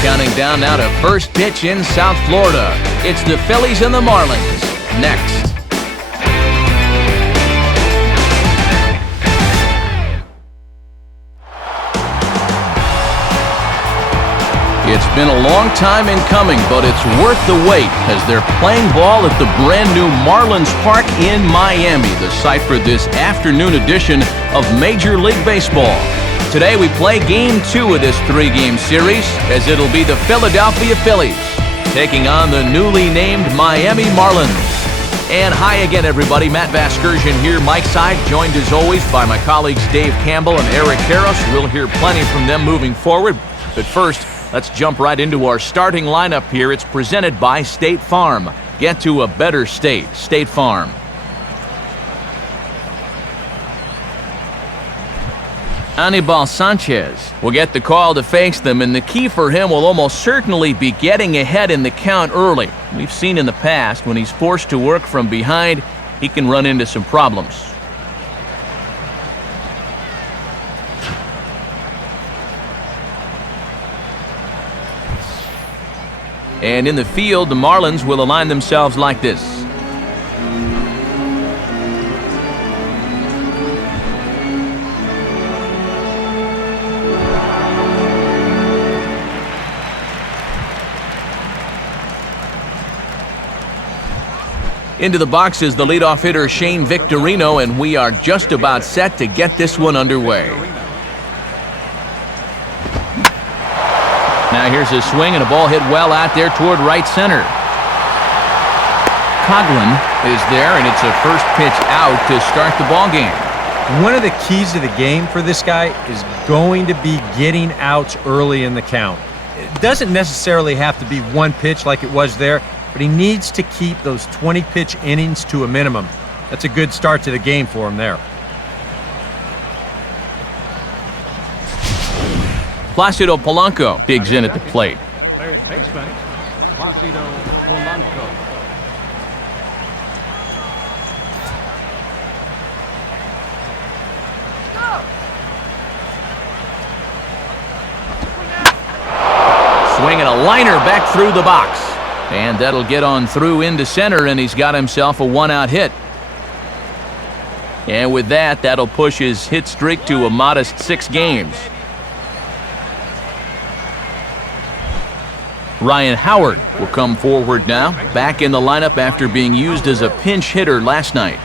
Counting down now to first pitch in South Florida. It's the Phillies and the Marlins. Next. It's been a long time in coming, but it's worth the wait as they're playing ball at the brand new Marlins Park in Miami, the site for this afternoon edition of Major League Baseball. Today we play Game 2 of this 3-game series as it'll be the Philadelphia Phillies taking on the newly named Miami Marlins. And hi again, everybody. Matt Vasgersian here, Mike's side, joined as always by my colleagues Dave Campbell and Eric Harris. We'll hear plenty from them moving forward. But first, let's jump right into our starting lineup here. It's presented by State Farm. Get to a better state. State Farm. Anibal Sanchez will get the call to face them, and the key for him will almost certainly be getting ahead in the count early. We've seen in the past when he's forced to work from behind, he can run into some problems. And in the field, the Marlins will align themselves like this. Into the box is the leadoff hitter Shane Victorino, and we are just about set to get this one underway. Now here's a swing and a ball hit well out there toward right center. Coughlin is there, and it's a first pitch out to start the ball game. One of the keys to the game for this guy is going to be getting outs early in the count. It doesn't necessarily have to be one pitch like it was there, but he needs to keep those 20-pitch innings to a minimum. That's a good start to the game for him there. Placido Polanco digs in at the plate. Third baseman, Placido Polanco. Swinging a liner back through the box. And that'll get on through into center, and he's got himself a one-out hit. And with that, that'll push his hit streak to a modest 6 games. Ryan Howard will come forward now, back in the lineup after being used as a pinch hitter last night.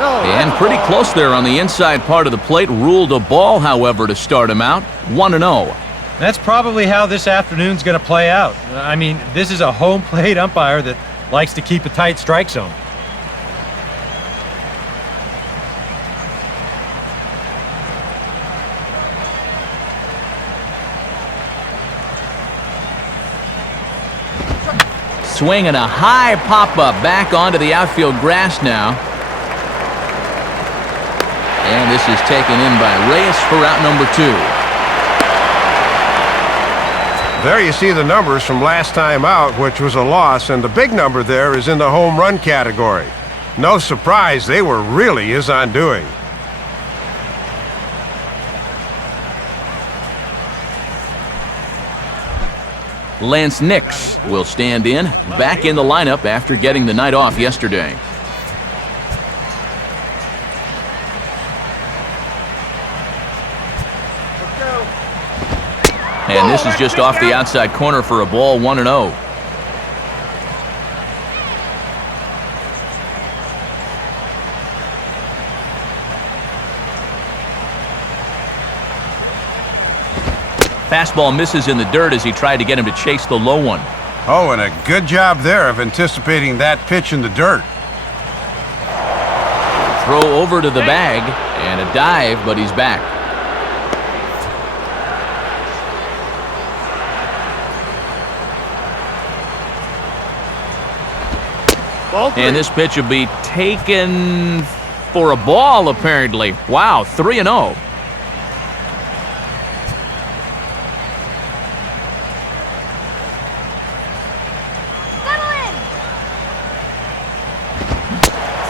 And pretty close there on the inside part of the plate. Ruled a ball, however, to start him out. 1-0. That's probably how this afternoon's going to play out. I mean, this is a home plate umpire that likes to keep a tight strike zone. Swinging a high pop-up back onto the outfield grass now. And this is taken in by Reyes for out number 2. There you see the numbers from last time out, which was a loss, and the big number there is in the home run category. No surprise, they were really his undoing. Lance Nix will stand in, back in the lineup after getting the night off yesterday. And this is just off the outside corner for a ball, 1-0. Fastball misses in the dirt as he tried to get him to chase the low one. Oh, and a good job there of anticipating that pitch in the dirt. Throw over to the bag and a dive, but he's back. And this pitch will be taken for a ball, apparently. Wow, 3-0.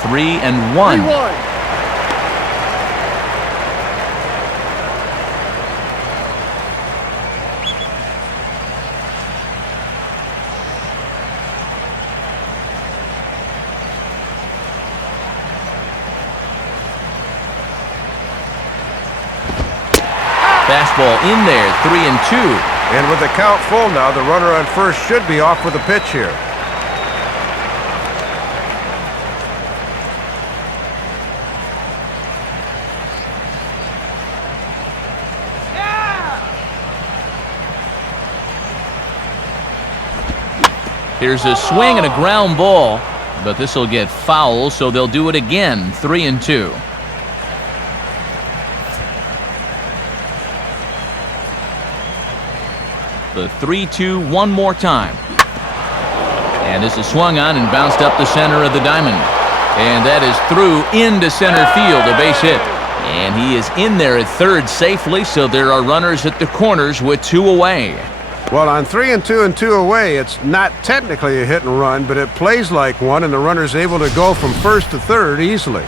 3-1. 3-1. Fastball in there, 3-2. And with the count full now, the runner on first should be off with a pitch here. Here's a swing and a ground ball, but this will get foul, so they'll do it again, 3-2. The 3-2 one more time. And this is swung on and bounced up the center of the diamond. And that is through into center field, a base hit. And he is in there at third safely, so there are runners at the corners with 2 away. Well, on 3-2 and 2 away, it's not technically a hit and run, but it plays like one, and the runner's able to go from first to third easily.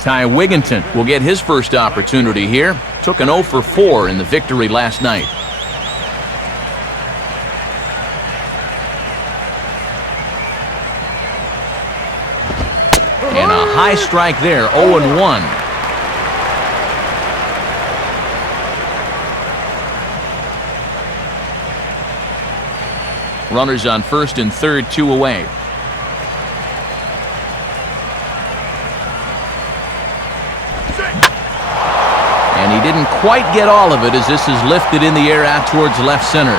Ty Wigginton will get his first opportunity here. Took an 0 for 4 in the victory last night. And a high strike there, 0-1. Runners on first and third, 2 away. And he didn't quite get all of it as this is lifted in the air out towards left center.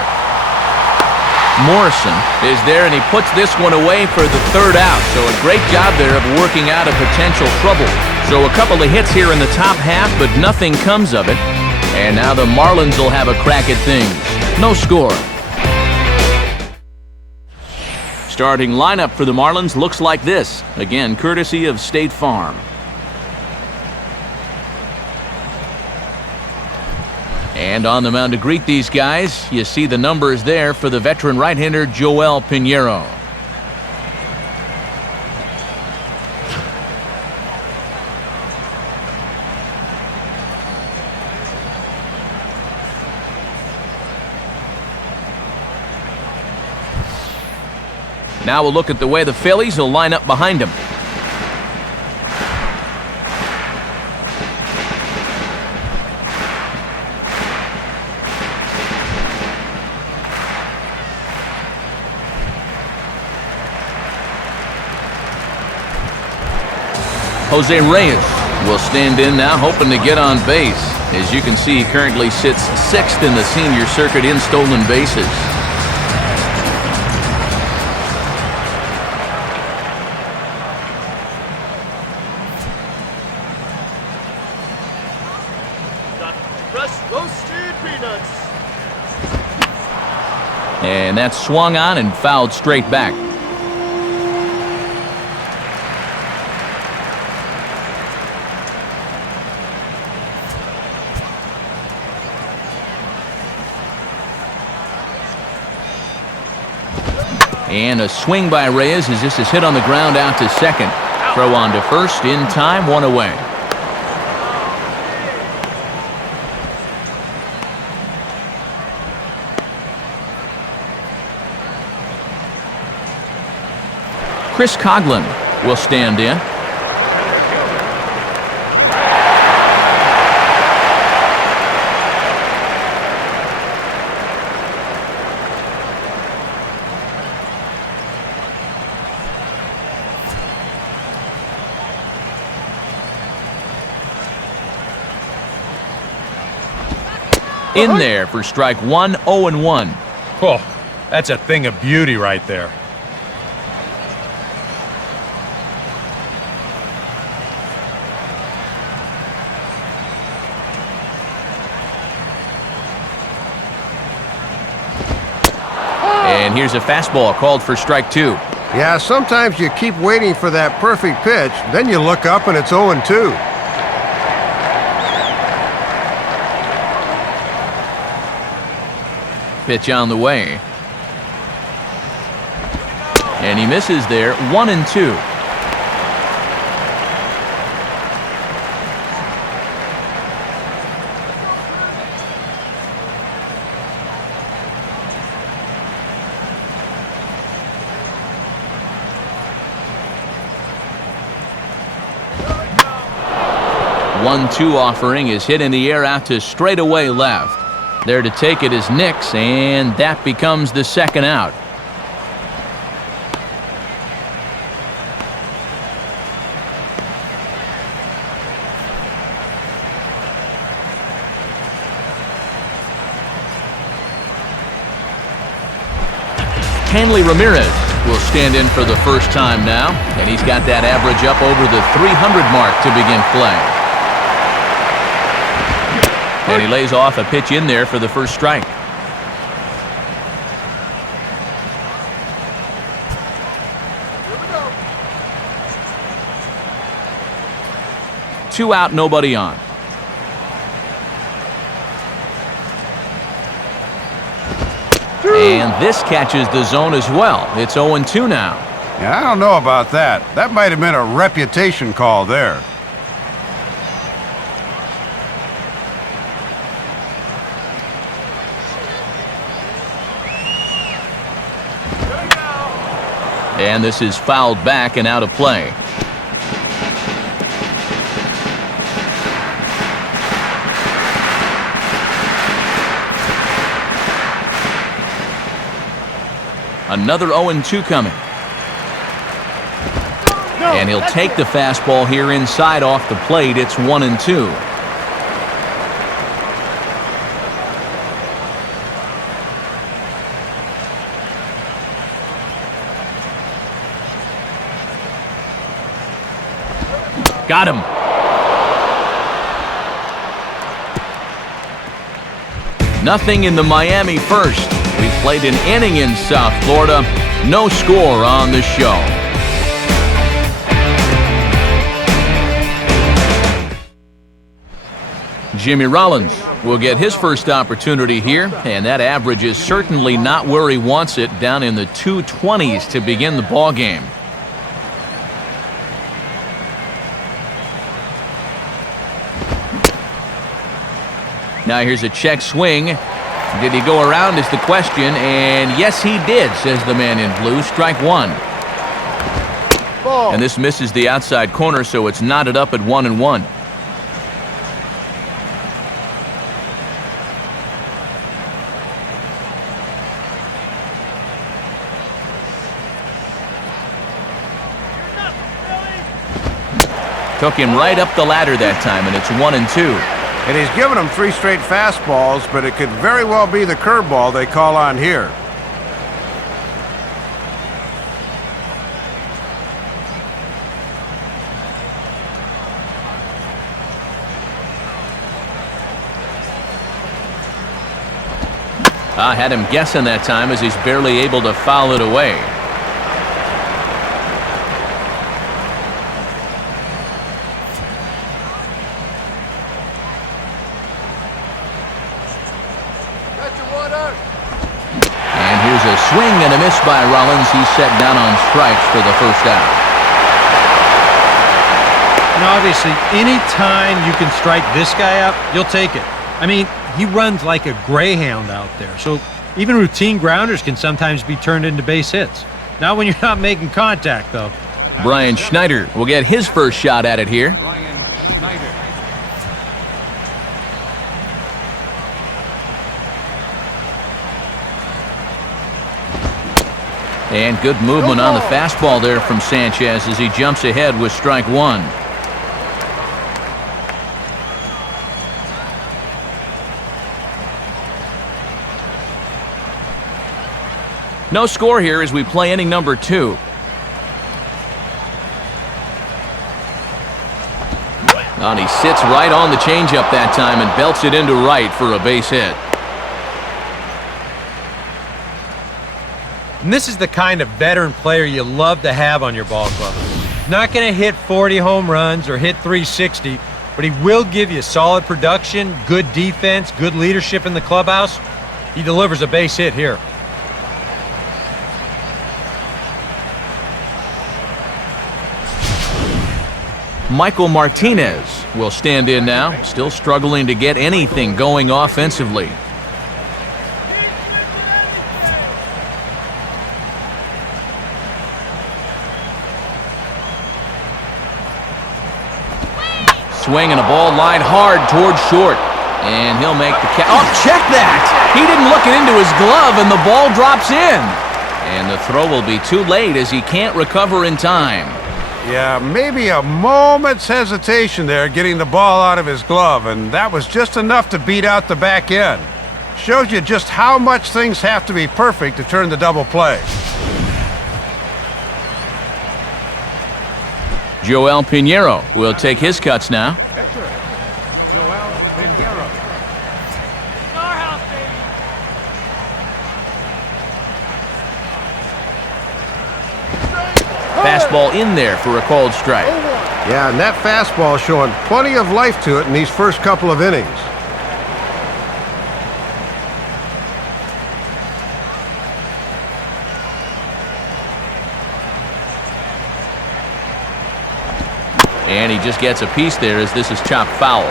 Morrison is there, and he puts this one away for the third out. So a great job there of working out a potential trouble. So a couple of hits here in the top half, but nothing comes of it. And now the Marlins will have a crack at things. No score. Starting lineup for the Marlins looks like this. Again, courtesy of State Farm. And on the mound to greet these guys, you see the numbers there for the veteran right-hander Joel Pinheiro. Now we'll look at the way the Phillies will line up behind him. Jose Reyes will stand in now, hoping to get on base. As you can see, he currently sits 6th in the senior circuit in stolen bases. And that's swung on and fouled straight back. And a swing by Reyes as this is hit on the ground out to second. Throw on to first in time, 1 away. Chris Coughlin will stand in. In there for strike 1, 0-1. Oh, that's a thing of beauty right there. And here's a fastball called for strike 2. Yeah, sometimes you keep waiting for that perfect pitch, then you look up and it's 0-2. Pitch on the way. And he misses there, 1-2. One-two offering is hit in the air out to straightaway left. There to take it is Nix, and that becomes the second out. Hanley Ramirez will stand in for the first time now, and he's got that average up over the 300 mark to begin play. And he lays off a pitch in there for the first strike. Two out, nobody on. And this catches the zone as well. It's 0-2 now. Yeah, I don't know about that. That might have been a reputation call there. And this is fouled back and out of play. Another 0-2 coming. And he'll take the fastball here inside off the plate. It's 1-2. Got him. Nothing in the Miami first. We played an inning in South Florida. No score on the show. Jimmy Rollins will get his first opportunity here, and that average is certainly not where he wants it, down in the 220s to begin the ball game. Now here's a check swing. Did he go around is the question, and yes he did, says the man in blue. Strike one. Ball. And this misses the outside corner, so it's knotted up at 1-1. Took him right up the ladder that time, and it's 1-2. And he's given them 3 straight fastballs, but it could very well be the curveball they call on here. I had him guessing that time as he's barely able to foul it away. And here's a swing and a miss by Rollins. He's set down on strikes for the first out. And obviously, any time you can strike this guy out, you'll take it. I mean, he runs like a greyhound out there, so even routine grounders can sometimes be turned into base hits. Not when you're not making contact, though. Brian Schneider will get his first shot at it here. Brian Schneider. And good movement on the fastball there from Sanchez as he jumps ahead with strike one. No score here as we play inning number 2. And he sits right on the changeup that time and belts it into right for a base hit. And this is the kind of veteran player you love to have on your ball club. Not going to hit 40 home runs or hit 360, but he will give you solid production, good defense, good leadership in the clubhouse. He delivers a base hit here. Michael Martinez will stand in now, still struggling to get anything going offensively. Swinging a ball line hard towards short. And he'll make the catch. Oh, check that! He didn't look it into his glove, and the ball drops in. And the throw will be too late as he can't recover in time. Yeah, maybe a moment's hesitation there getting the ball out of his glove, and that was just enough to beat out the back end. Shows you just how much things have to be perfect to turn the double play. Joel Pinheiro will take his cuts now. Pitcher, Joel Pinheiro. Fastball in there for a called strike. Yeah, and that fastball showing plenty of life to it in these first couple of innings. And he just gets a piece there as this is chopped foul.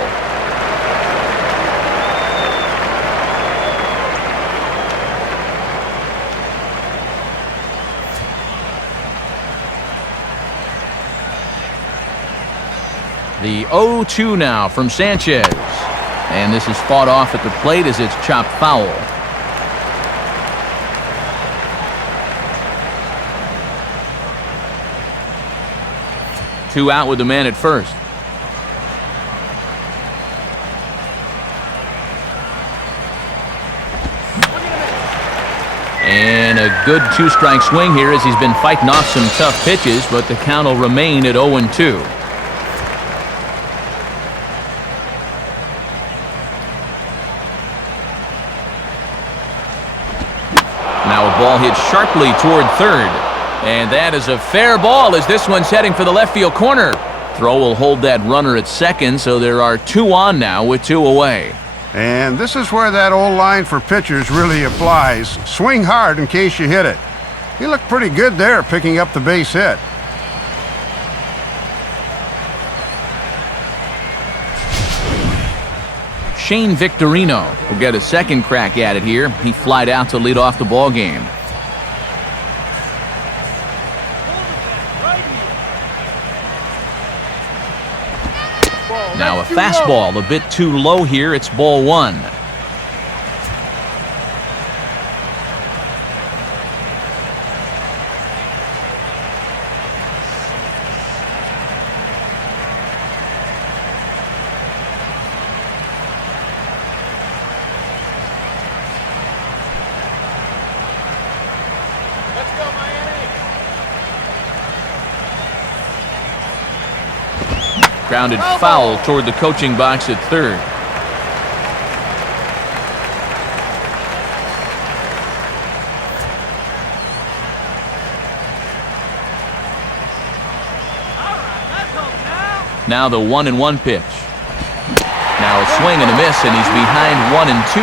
The 0-2 now from Sanchez. And this is fought off at the plate as it's chopped foul. Two out with the man at first. And a good two-strike swing here as he's been fighting off some tough pitches, but the count will remain at 0-2. Now a ball hit sharply toward third. And that is a fair ball as this one's heading for the left field corner. Throw will hold that runner at second, so there are two on now with two away. And this is where that old line for pitchers really applies. Swing hard in case you hit it. He looked pretty good there picking up the base hit. Shane Victorino will get a second crack at it here. He flied out to lead off the ball game. Now a fastball a bit too low here. It's ball one. Grounded foul toward the coaching box at third. Now the 1-1 pitch. Now a swing and a miss, and he's behind 1-2.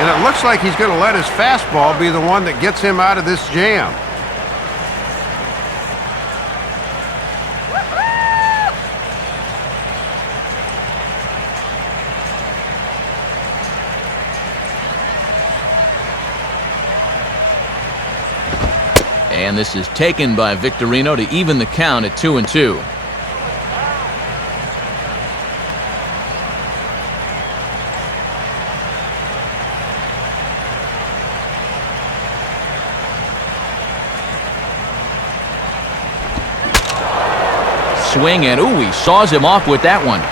And it looks like he's going to let his fastball be the one that gets him out of this jam. And this is taken by Victorino to even the count at 2-2. Swing and ooh, he saws him off with that one.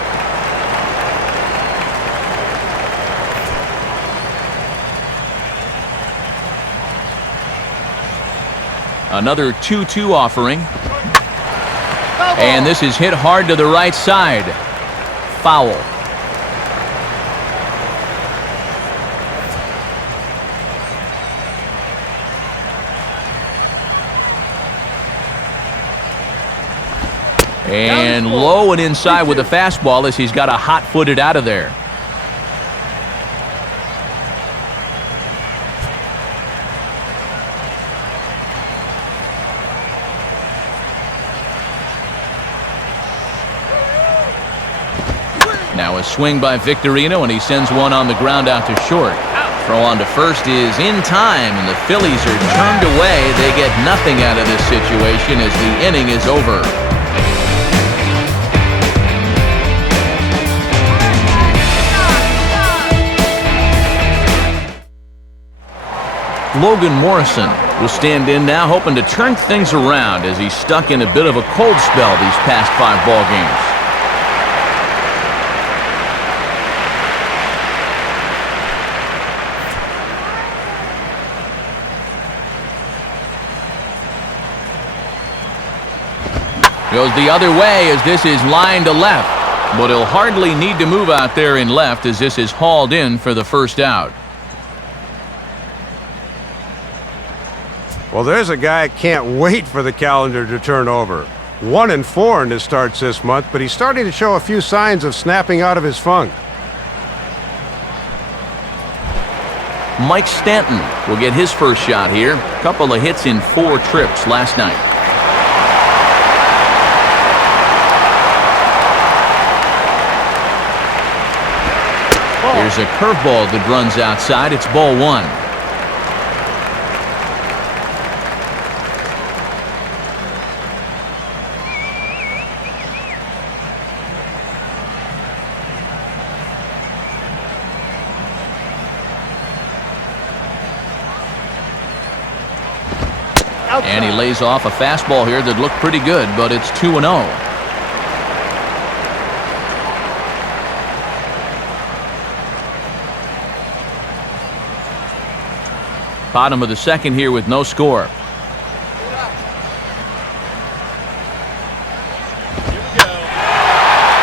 Another 2-2 offering. And this is hit hard to the right side. Foul. And low and inside with a fastball as he's got a hot-footed out of there. Now a swing by Victorino, and he sends one on the ground out to short. Throw on to first is in time, and the Phillies are turned away. They get nothing out of this situation as the inning is over. Logan Morrison will stand in now, hoping to turn things around as he's stuck in a bit of a cold spell these past 5 ball games. Goes the other way as this is lined to left, but he'll hardly need to move out there in left as this is hauled in for the first out. Well, there's a guy I can't wait for the calendar to turn over. 1-4 in his starts this month, but he's starting to show a few signs of snapping out of his funk. Mike Stanton will get his first shot here. Couple of hits in 4 trips last night. Here's a curveball that runs outside. It's ball 1. And he lays off a fastball here that looked pretty good, but it's 2-0. Bottom of the second here with no score.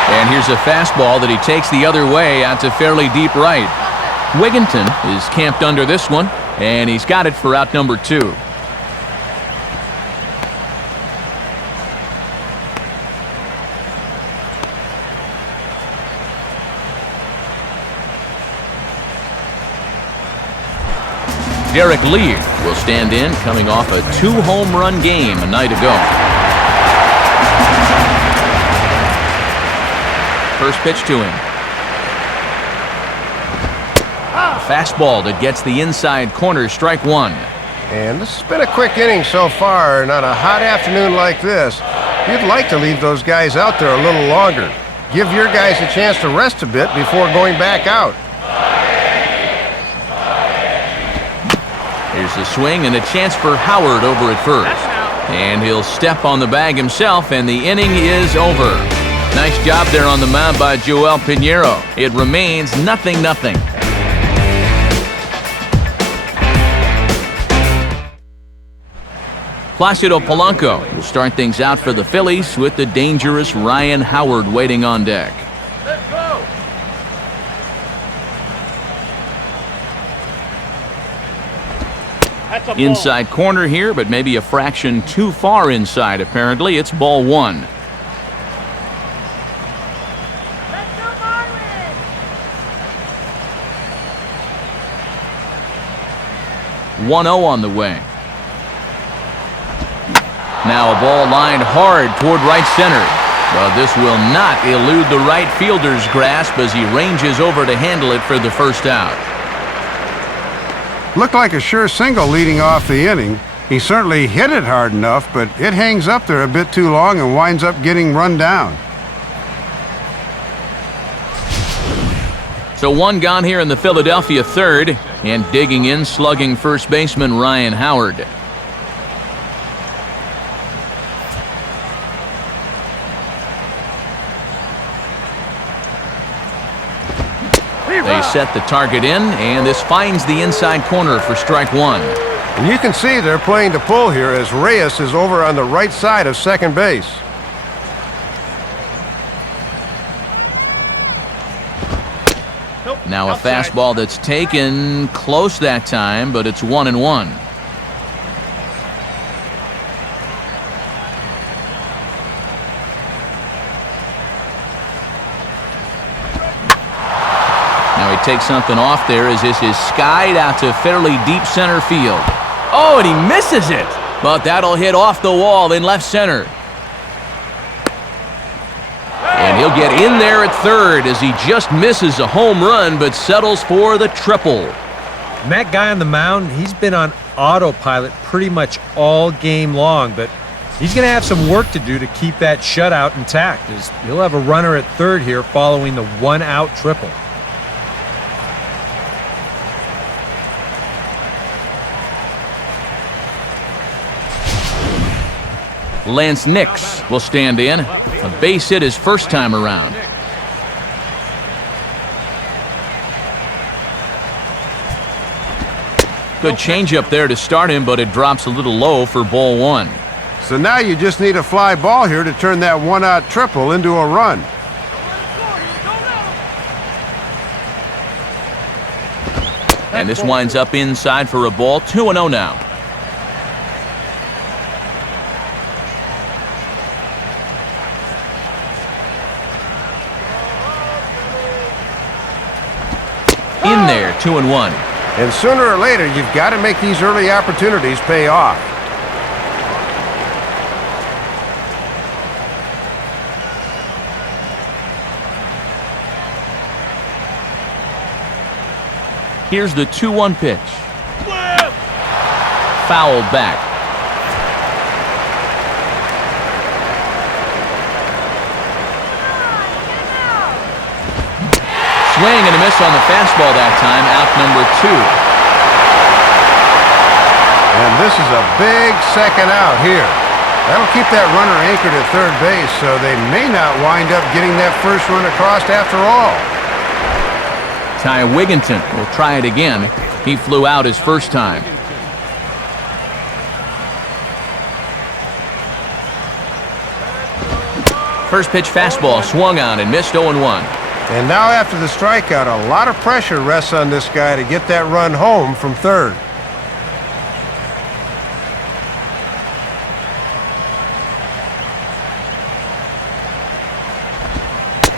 And here's a fastball that he takes the other way out to fairly deep right. Wigginton is camped under this one, and he's got it for out number 2. Derek Lee will stand in, coming off a 2-home run game a night ago. First pitch to him. A fastball that gets the inside corner, strike 1. And this has been a quick inning so far, and on a hot afternoon like this, you'd like to leave those guys out there a little longer. Give your guys a chance to rest a bit before going back out. Here's the swing and a chance for Howard over at first. And he'll step on the bag himself, and the inning is over. Nice job there on the mound by Joel Pinheiro. It remains 0-0. Placido Polanco will start things out for the Phillies with the dangerous Ryan Howard waiting on deck. Inside corner here, but maybe a fraction too far inside, apparently. It's ball 1. Let's go, Marlins! 1-0 on the way. Now a ball lined hard toward right center. But this will not elude the right fielder's grasp as he ranges over to handle it for the first out. Looked like a sure single leading off the inning. He certainly hit it hard enough, but it hangs up there a bit too long and winds up getting run down. So 1 gone here in the Philadelphia third, and digging in, slugging first baseman Ryan Howard. They set the target in, and this finds the inside corner for strike 1. And you can see they're playing to pull here as Reyes is over on the right side of second base. Now a fastball that's taken close that time, but it's 1-1. Might take something off there as this is skied out to fairly deep center field. Oh, and he misses it. But that'll hit off the wall in left center. And he'll get in there at third as he just misses a home run but settles for the triple. And that guy on the mound, he's been on autopilot pretty much all game long, but he's going to have some work to do to keep that shutout intact, as he'll have a runner at third here following the one-out triple. Lance Nix will stand in. A base hit his first time around. Good changeup there to start him, but it drops a little low for ball one. So now you just need a fly ball here to turn that one-out triple into a run. And this winds up inside for a ball. 2-0 now. In there, 2-1. And sooner or later, you've got to make these early opportunities pay off. Here's the 2-1 pitch. Fouled back. Swing and a miss on the fastball that time, out number 2. And this is a big second out here. That'll keep that runner anchored at third base, so they may not wind up getting that first run across after all. Ty Wigginton will try it again. He flew out his first time. First pitch fastball swung on and missed. 0-1. And now after the strikeout, a lot of pressure rests on this guy to get that run home from third.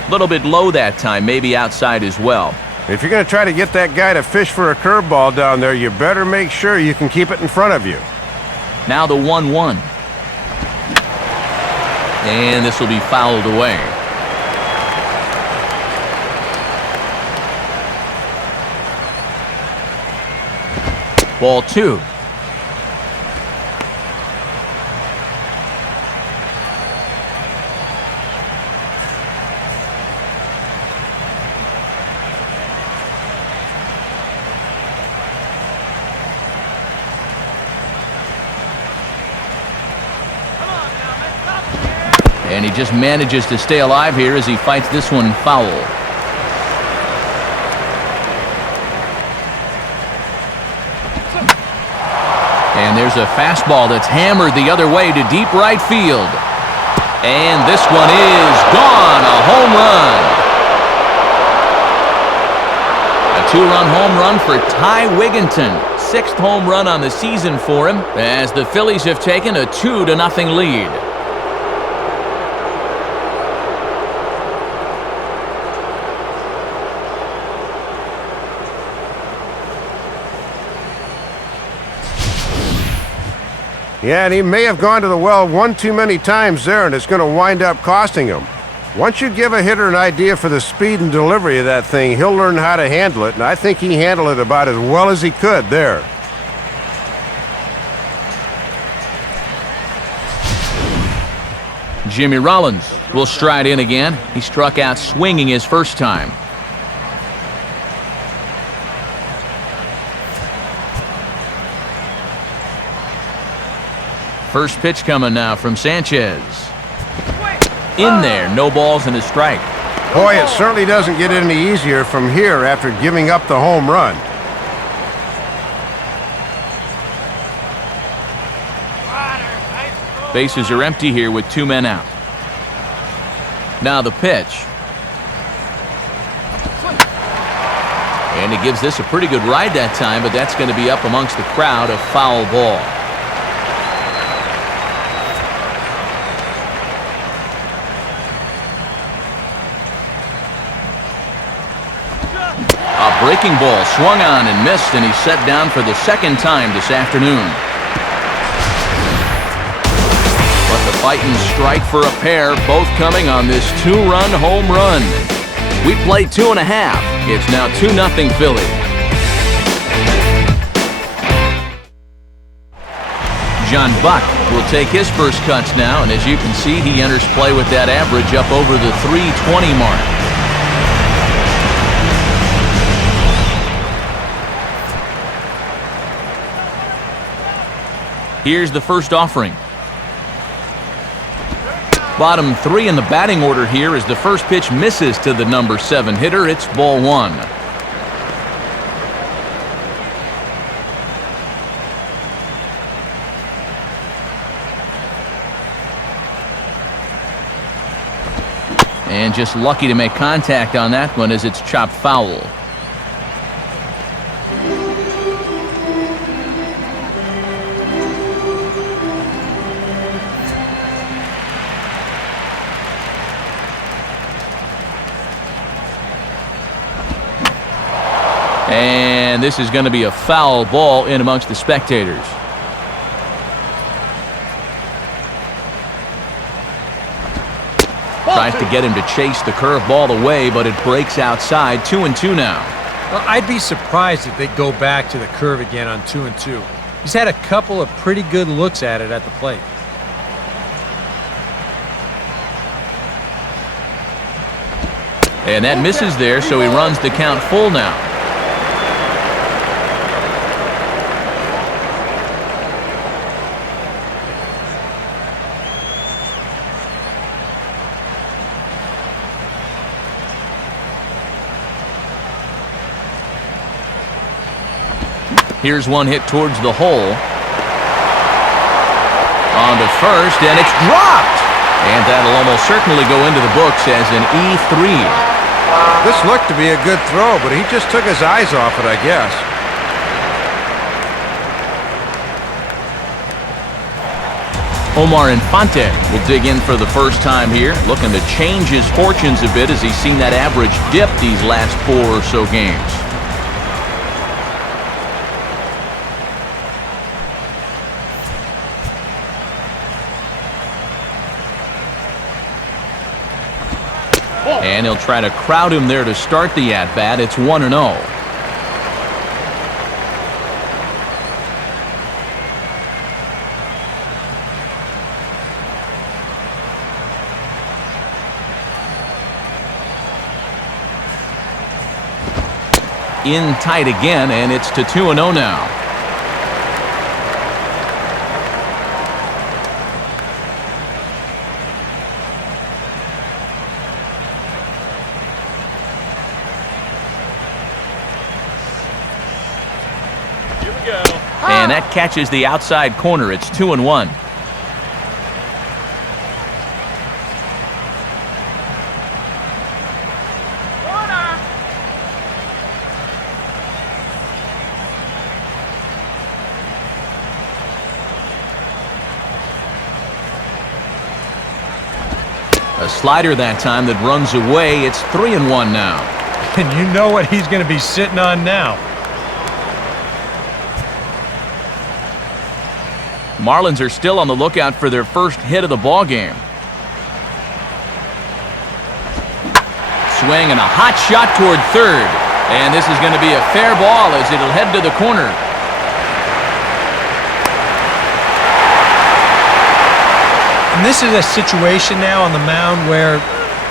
A little bit low that time, maybe outside as well. If you're going to try to get that guy to fish for a curveball down there, you better make sure you can keep it in front of you. Now the 1-1. And this will be fouled away. Ball 2. And he just manages to stay alive here as he fights this one foul. And there's a fastball that's hammered the other way to deep right field. And this one is gone, a home run. A 2-run home run for Ty Wigginton. 6th home run on the season for him as the Phillies have taken a 2-0 lead. Yeah, and he may have gone to the well one too many times there, and it's going to wind up costing him. Once you give a hitter an idea for the speed and delivery of that thing, he'll learn how to handle it, and I think he handled it about as well as he could there. Jimmy Rollins will stride in again. He struck out swinging his first time. First pitch coming now from Sanchez. In there, no balls and a strike. Boy, it certainly doesn't get any easier from here after giving up the home run. Bases are empty here with 2 men out. Now the pitch. And he gives this a pretty good ride that time, but that's going to be up amongst the crowd, a foul ball. A Breaking ball swung on and missed, and he's set down for the second time this afternoon. But the fighting strike for a pair, both coming on this two-run home run. We played 2.5. It's now 2-0 Philly. John Buck will take his first cuts now, and as you can see, he enters play with that average up over the 320 mark. Here's the first offering. Bottom 3 in the batting order here as the first pitch misses to the number 7 hitter. It's ball 1. And just lucky to make contact on that one as it's chopped foul. And this is going to be a foul ball in amongst the spectators. Tries to get him to chase the curveball away, but it breaks outside. 2-2 now. Well, I'd be surprised if they go back to the curve again on 2-2. He's had a couple of pretty good looks at it at the plate. And that misses there, so he runs the count full now. Here's one hit towards the hole. On to first, and it's dropped. And that'll almost certainly go into the books as an E3. This looked to be a good throw, but he just took his eyes off it, I guess. Omar Infante will dig in for the first time here, looking to change his fortunes a bit as he's seen that average dip these last 4 or so games. And he'll try to crowd him there to start the at-bat. It's 1-0. In tight again, and it's to 2-0 now. And that catches the outside corner. It's 2-1. A slider that time that runs away. It's 3-1 now. And you know what he's going to be sitting on now. Marlins are still on the lookout for their first hit of the ball game. Swing and a hot shot toward third. And this is going to be a fair ball as it'll head to the corner. And this is a situation now on the mound where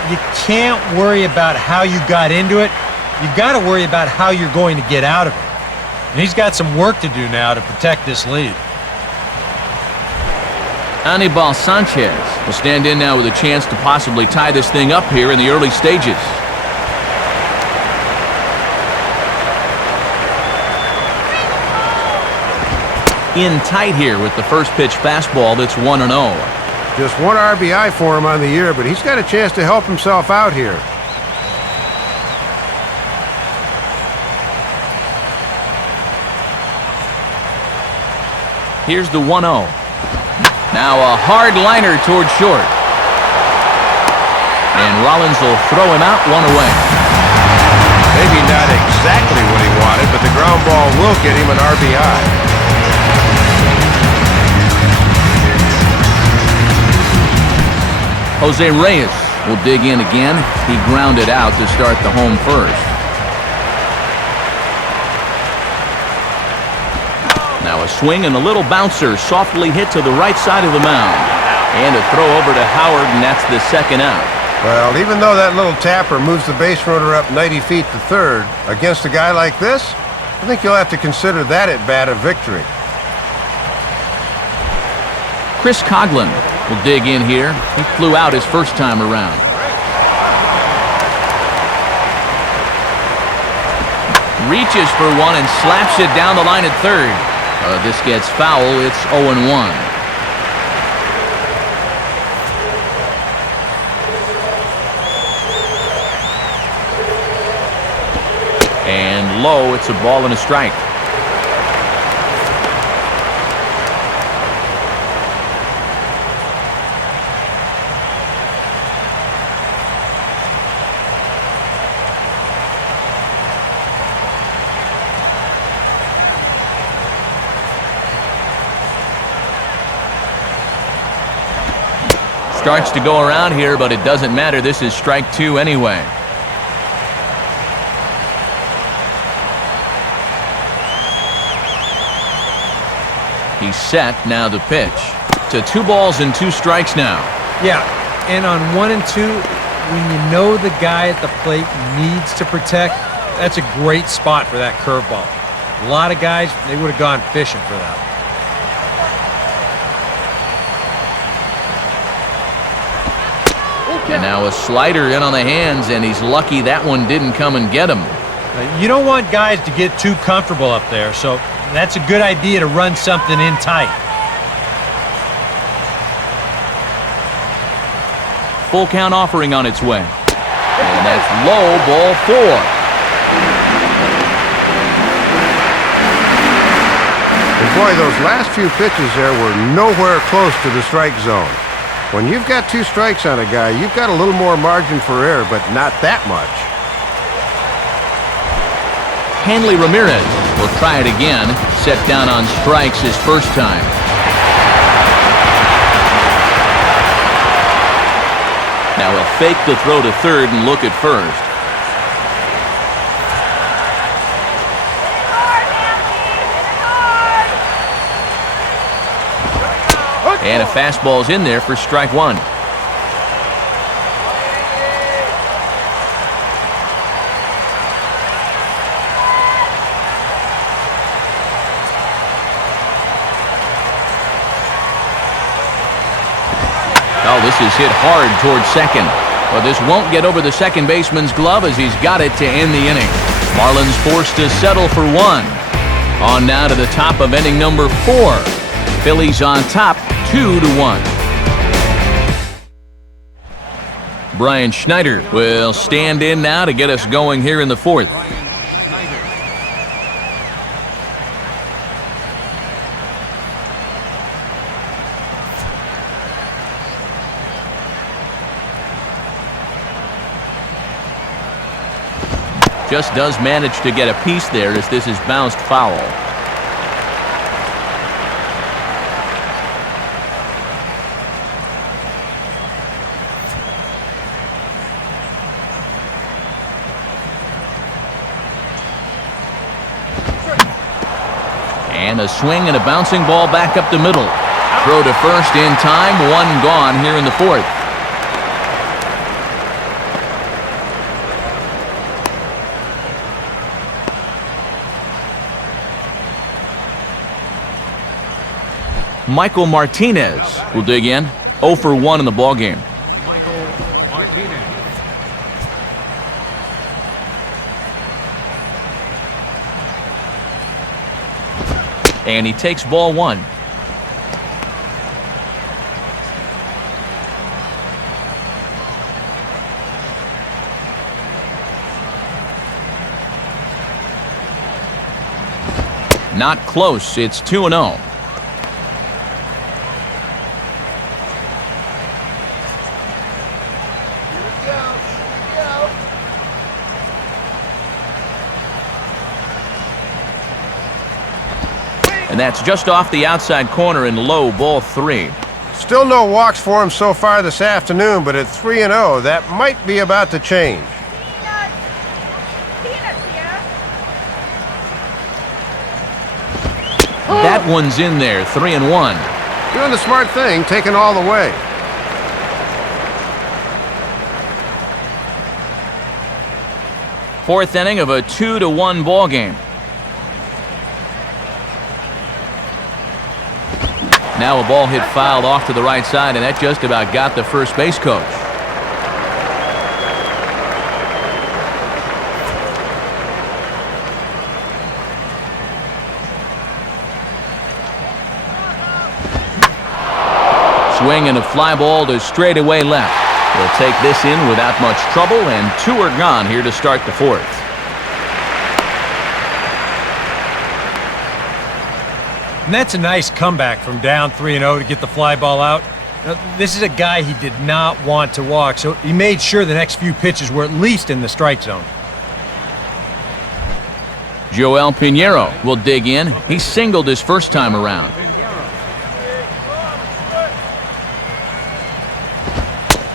you can't worry about how you got into it. You got to worry about how you're going to get out of it. And he's got some work to do now to protect this lead. Anibal Sanchez will stand in now with a chance to possibly tie this thing up here in the early stages. In tight here with the first pitch fastball. That's 1-0. Just 1 RBI for him on the year, but he's got a chance to help himself out here. Here's the 1-0. Now a hard liner toward short. And Rollins will throw him out, 1 away. Maybe not exactly what he wanted, but the ground ball will get him an RBI. Jose Reyes will dig in again. He grounded out to start the home first. Now a swing and a little bouncer softly hit to the right side of the mound. And a throw over to Howard, and that's the second out. Well, even though that little tapper moves the base runner up 90 feet to third, against a guy like this, I think you'll have to consider that at bat a victory. Chris Coghlan will dig in here. He flew out his first time around. Reaches for one and slaps it down the line at third. This gets foul. It's 0-1. And low, it's a ball and a strike. Starts to go around here, but it doesn't matter. This is strike two anyway. He's set. Now the pitch. To 2 balls and 2 strikes now. Yeah, and on 1 and 2, when you know the guy at the plate needs to protect, that's a great spot for that curveball. A lot of guys, they would have gone fishing for that. And now a slider in on the hands, and he's lucky that one didn't come and get him. You don't want guys to get too comfortable up there, so that's a good idea to run something in tight. Full count offering on its way. And that's low, ball 4. And boy, those last few pitches there were nowhere close to the strike zone. When you've got 2 strikes on a guy, you've got a little more margin for error, but not that much. Hanley Ramirez will try it again. Set down on strikes his first time. Now he'll fake the throw to third and look at first. And a fastball's in there for strike 1. Oh, this is hit hard towards second. But this won't get over the second baseman's glove as he's got it to end the inning. Marlins forced to settle for 1. On now to the top of inning number 4. Phillies on top 2-1. Brian Schneider will stand in now to get us going here in the 4th. Just does manage to get a piece there as this is bounced foul. And a swing and a bouncing ball back up the middle. Throw to first in time. 1 gone here in the 4th. Michael Martinez will dig in. 0 for 1 in the ballgame. Michael Martinez. And he takes ball 1. Not close. It's 2-0. And that's just off the outside corner in low, ball 3. Still no walks for him so far this afternoon, but at 3-0, that might be about to change. That one's in there, 3-1. Doing the smart thing, taking all the way. Fourth inning of a 2-1 ball game. Now a ball hit fouled off to the right side, and that just about got the first base coach. Swing and a fly ball to straightaway left. They'll take this in without much trouble, and 2 are gone here to start the 4th. And that's a nice comeback from down 3-0 to get the fly ball out. Now, this is a guy he did not want to walk, so he made sure the next few pitches were at least in the strike zone. Joel Pinheiro will dig in. He singled his first time around.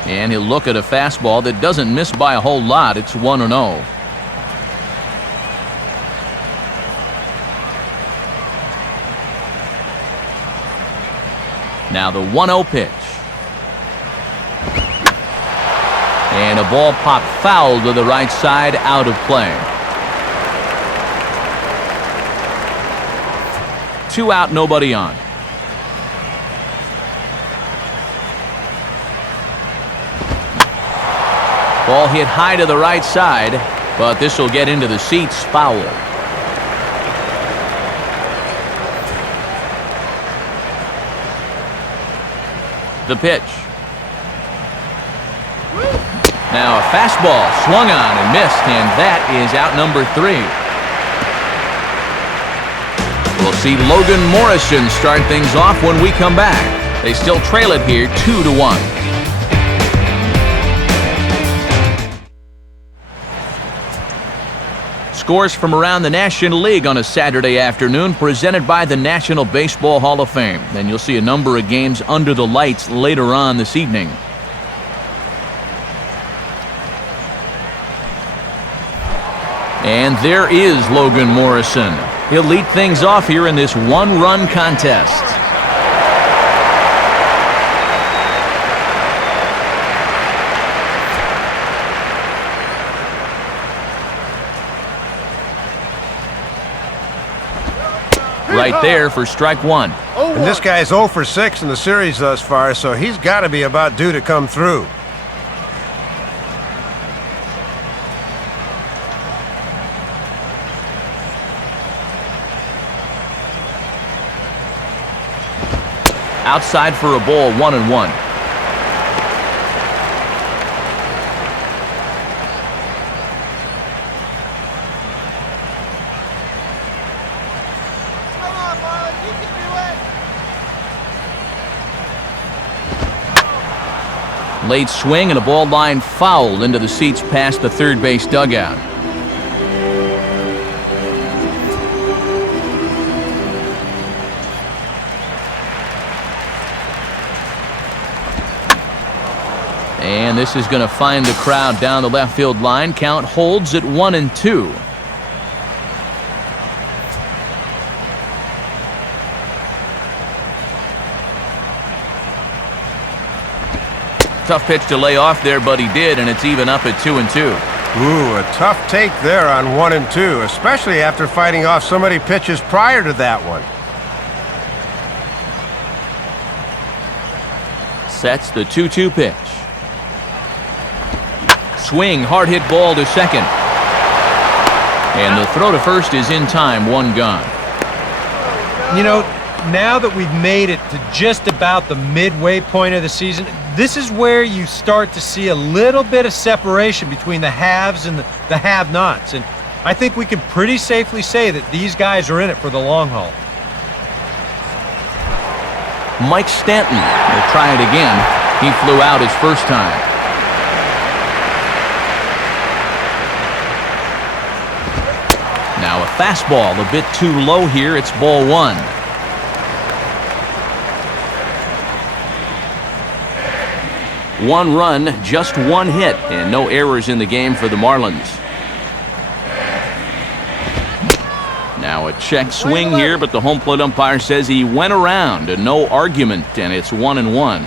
And he'll look at a fastball that doesn't miss by a whole lot. It's 1-0. Now the 1-0 pitch. And a ball popped foul to the right side, out of play. 2 out, nobody on. Ball hit high to the right side, but this will get into the seats, foul. The pitch. Now a fastball swung on and missed, and that is out number 3. We'll see Logan Morrison start things off when we come back. They still trail it here 2-1. Scores from around the National League on a Saturday afternoon, presented by the National Baseball Hall of Fame. Then you'll see a number of games under the lights later on this evening. And there is Logan Morrison. He'll lead things off here in this one-run contest. Right there for strike 1. And this guy's 0 for 6 in the series thus far, so he's got to be about due to come through. Outside for a ball, 1-1. Late swing and a ball line fouled into the seats past the third base dugout. And this is going to find the crowd down the left field line. Count holds at 1-2. Tough pitch to lay off there, but he did, and it's even up at 2-2. Ooh, a tough take there on 1-2, especially after fighting off so many pitches prior to that one. Sets the 2-2 pitch. Swing, hard hit ball to second. And the throw to first is in time, 1 gone. You know, now that we've made it to just about the midway point of the season, this is where you start to see a little bit of separation between the haves and the have-nots. And I think we can pretty safely say that these guys are in it for the long haul. Mike Stanton will try it again. He flew out his first time. Now a fastball a bit too low here. It's ball 1. 1 run, just 1 hit, and no errors in the game for the Marlins. Now a check swing here, but the home plate umpire says he went around, and no argument, and it's 1-1.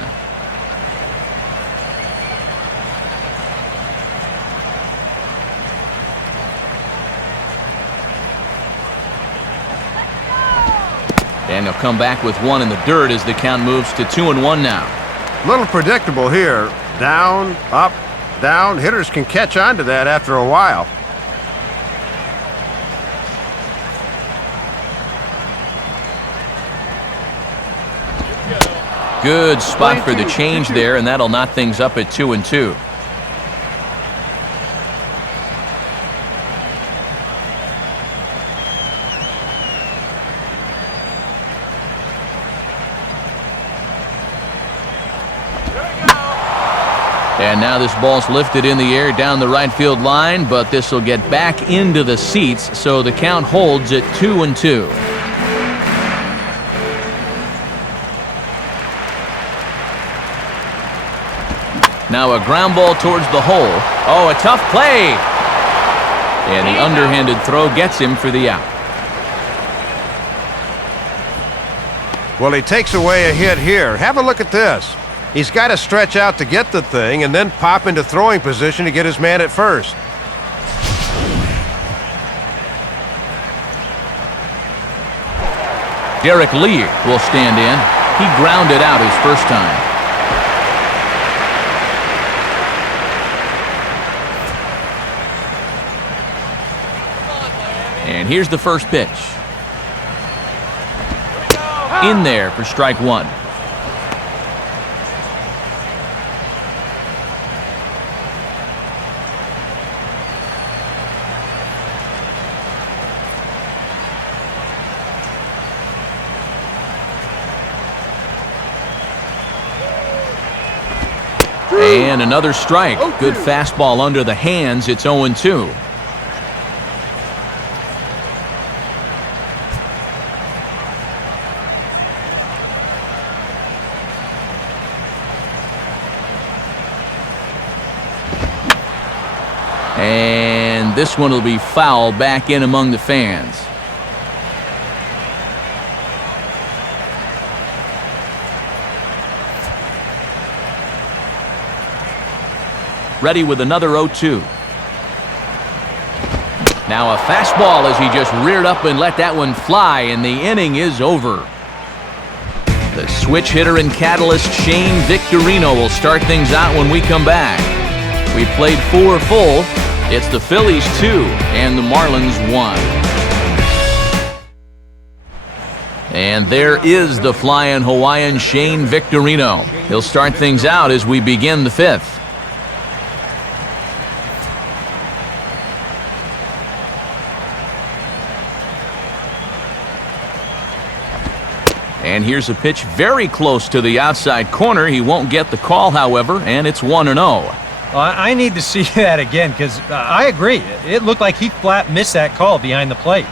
And he'll come back with 1 in the dirt as the count moves to 2-1 now. Little predictable here. Down, up, down. Hitters can catch on to that after a while. Good spot for the change there, and that'll knot things up at 2-2. And now this ball's lifted in the air down the right field line, but this will get back into the seats, so the count holds at 2-2. Now a ground ball towards the hole. Oh, a tough play. And the underhanded throw gets him for the out. Well, he takes away a hit here. Have a look at this. He's got to stretch out to get the thing and then pop into throwing position to get his man at first. Derek Lee will stand in. He grounded out his first time. And here's the first pitch. In there for strike 1. And another strike. Good fastball under the hands. It's 0-2. And this one will be foul back in among the fans. Ready with another 0-2. Now a fastball as he just reared up and let that one fly, and the inning is over. The switch hitter and catalyst Shane Victorino will start things out when we come back. We played 4 full. It's the Phillies 2 and the Marlins 1. And there is the flying Hawaiian Shane Victorino. He'll start things out as we begin the 5th. And here's a pitch very close to the outside corner. He won't get the call, however, and it's 1-0. Well, I need to see that again because I agree. It looked like he flat missed that call behind the plate.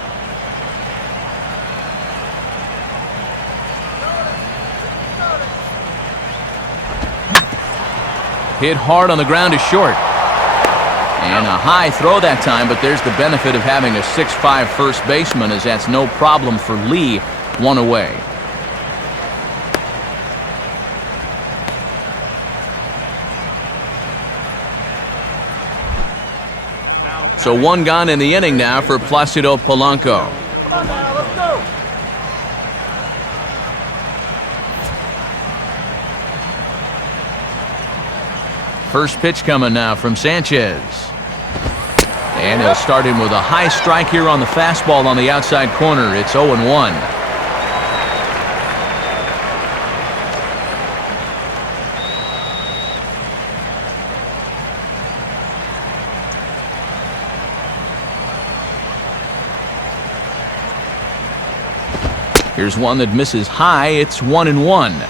Hit hard on the ground to short. And a high throw that time, but there's the benefit of having a 6'5" first baseman, as that's no problem for Lee. 1 away. So 1 gone in the inning now for Placido Polanco. Come on now, let's go. First pitch coming now from Sanchez. And he'll start him with a high strike here on the fastball on the outside corner. It's 0-1. Here's one that misses high. It's 1-1.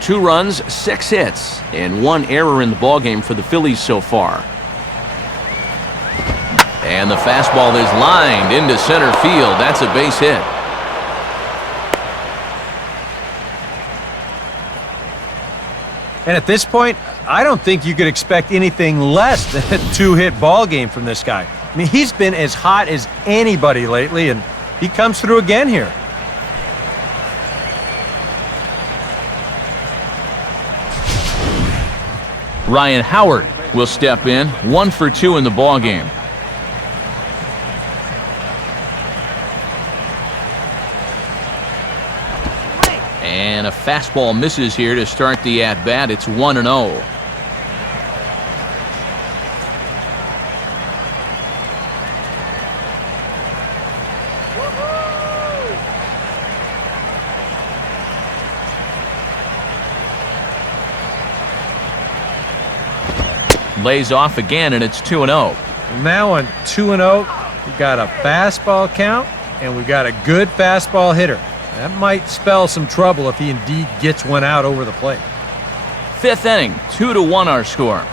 Two runs, 6 hits, and 1 error in the ballgame for the Phillies so far. And And the fastball is lined into center field. That's a base hit. And at this point, I don't think you could expect anything less than a two-hit ball game from this guy. I mean, he's been as hot as anybody lately, and he comes through again here. Ryan Howard will step in, 1 for 2 in the ball game. And a fastball misses here to start the at-bat. It's 1-0. Lays off again, and it's 2-0. Now on 2-0, we got a fastball count, and we got a good fastball hitter. That might spell some trouble if he indeed gets one out over the plate. 5th inning, 2-1 our score.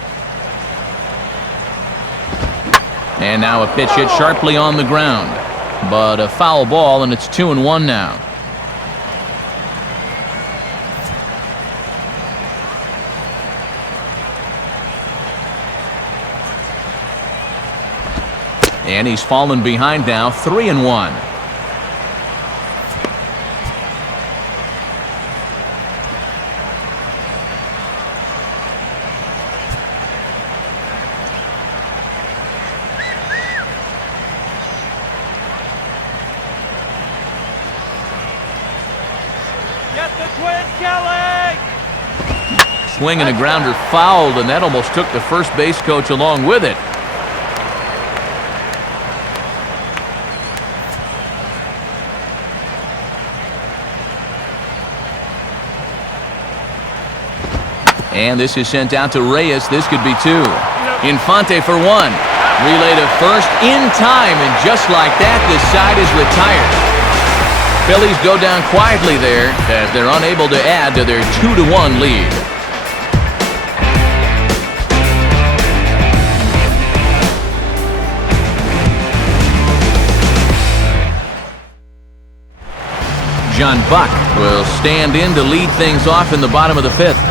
And now a pitch hit sharply on the ground, but a foul ball, and it's 2-1 now. And he's fallen behind now, 3-1. Get the twin, Kelly! Swing and a grounder fouled, and that almost took the first base coach along with it. And this is sent out to Reyes. This could be 2. Infante for 1. Relay to first in time, and just like that, the side is retired. Phillies go down quietly there as they're unable to add to their 2-1 lead. John Buck will stand in to lead things off in the bottom of the 5th.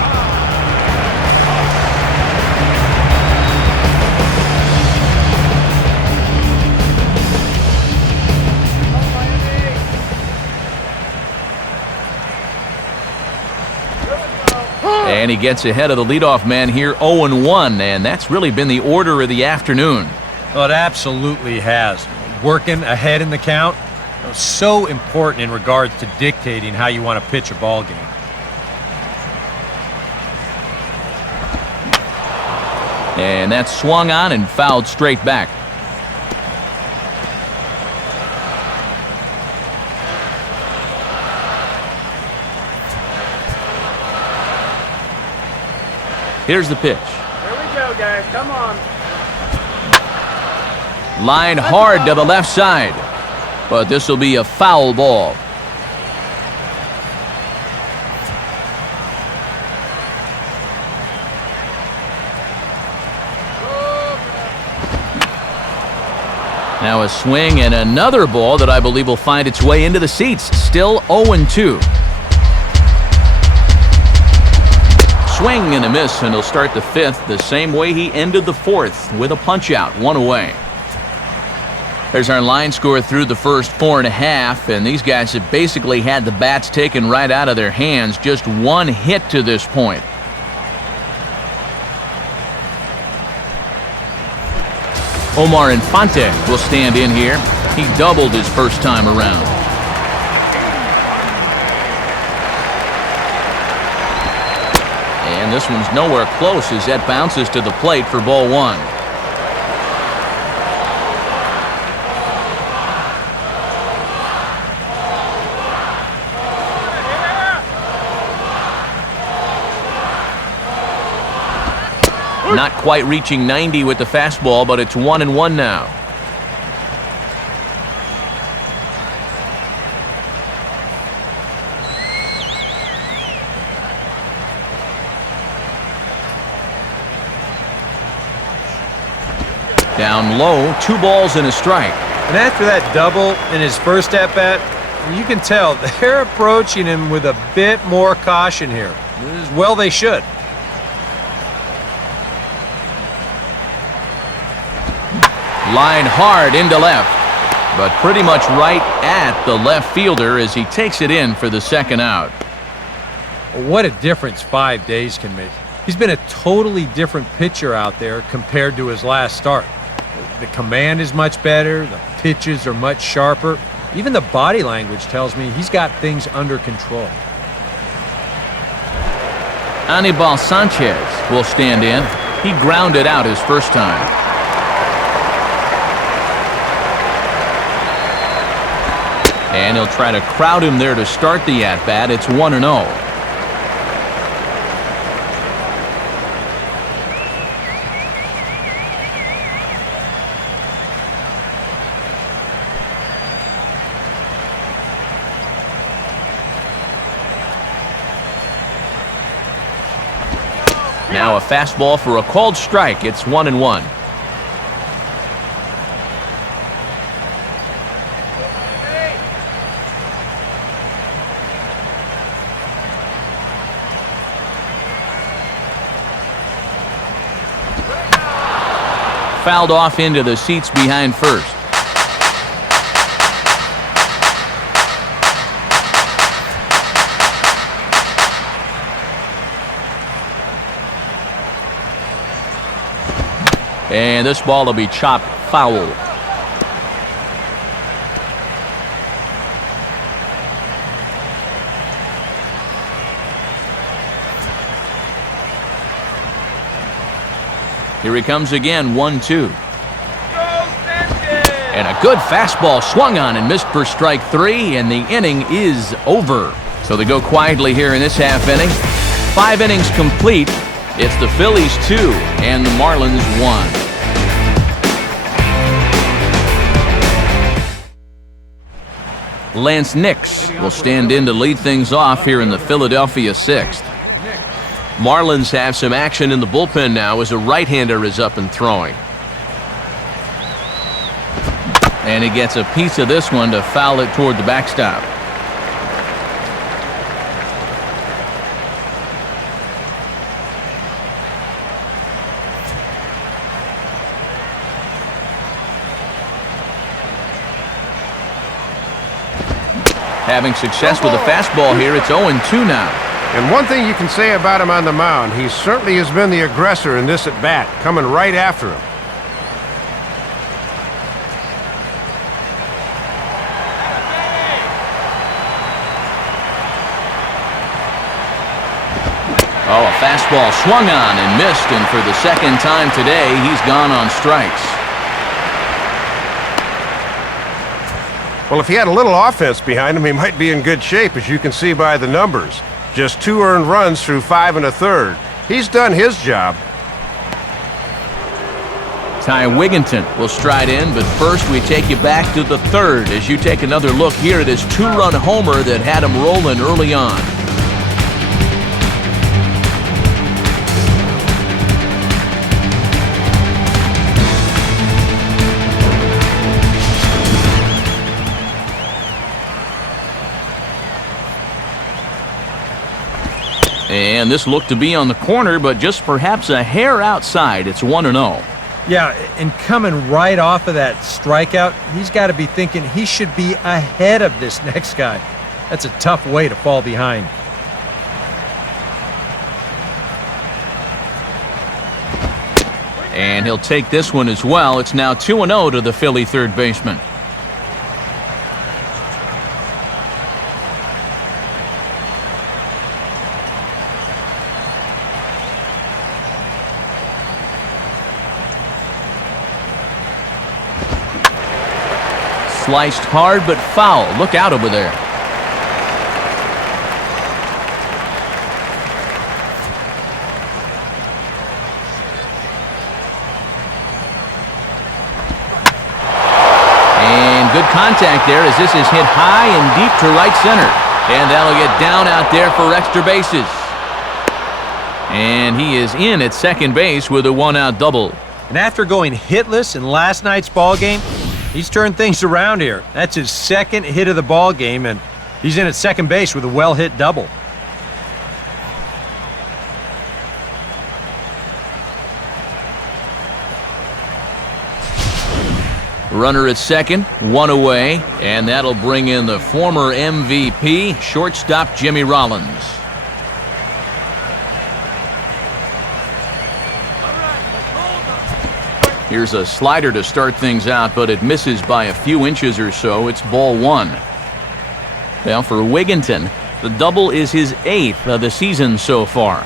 And he gets ahead of the leadoff man here, 0-1, and that's really been the order of the afternoon. Well, it absolutely has. Working ahead in the count, so important in regards to dictating how you want to pitch a ball game. And that's swung on and fouled straight back. Here's the pitch. Here we go, guys. Come on. Line hard to the left side. But this will be a foul ball. Now a swing and another ball that I believe will find its way into the seats. Still 0-2. Swing and a miss, and he'll start the 5th the same way he ended the 4th, with a punch-out, 1 away. There's our line score through the first 4.5, and these guys have basically had the bats taken right out of their hands. Just 1 hit to this point. Omar Infante will stand in here. He doubled his first time around. And this one's nowhere close as that bounces to the plate for ball 1. Not quite reaching 90 with the fastball, but it's 1-1 now. Down low, 2 balls and a strike. And after that double in his first at-bat, you can tell they're approaching him with a bit more caution here. As well they should. Line hard into left, but pretty much right at the left fielder as he takes it in for the second out. What a difference 5 days can make. He's been a totally different pitcher out there compared to his last start. The command is much better, the pitches are much sharper. Even the body language tells me he's got things under control. Anibal Sanchez will stand in. He grounded out his first time. And he'll try to crowd him there to start the at-bat. It's 1-0. Now a fastball for a called strike. It's 1-1. Fouled off into the seats behind first. And this ball will be chopped foul. Here he comes again, 1-2. And a good fastball swung on and missed for strike 3, and the inning is over. So they go quietly here in this half inning. 5 innings complete. It's the Phillies 2 and the Marlins 1. Lance Nix will stand in to lead things off here in the Philadelphia 6th. Marlins have some action in the bullpen now as a right-hander is up and throwing. And he gets a piece of this one to foul it toward the backstop. Having success with a fastball here, it's 0-2 now. And one thing you can say about him on the mound, he certainly has been the aggressor in this at-bat, coming right after him. Oh, a fastball swung on and missed, and for the second time today, he's gone on strikes. Well, if he had a little offense behind him, he might be in good shape, as you can see by the numbers. Just 2 earned runs through 5 1/3. He's done his job. Ty Wigginton will stride in, but first we take you back to the 3rd as you take another look here at his 2-run homer that had him rolling early on. And this looked to be on the corner, but just perhaps a hair outside. It's 1-0. Yeah, and coming right off of that strikeout, he's got to be thinking he should be ahead of this next guy. That's a tough way to fall behind. And he'll take this one as well. It's now 2-0 to the Philly third baseman. Sliced hard but foul. Look out over there. And good contact there as this is hit high and deep to right center. And that'll get down out there for extra bases. And he is in at second base with a 1-out double. And after going hitless in last night's ball game, he's turned things around here. That's his second hit of the ball game, and he's in at second base with a well-hit double. Runner at second, one away, and that'll bring in the former MVP, shortstop Jimmy Rollins. Here's a slider to start things out, but it misses by a few inches or so. It's ball one. Now for Wigginton, the double is his 8th of the season so far.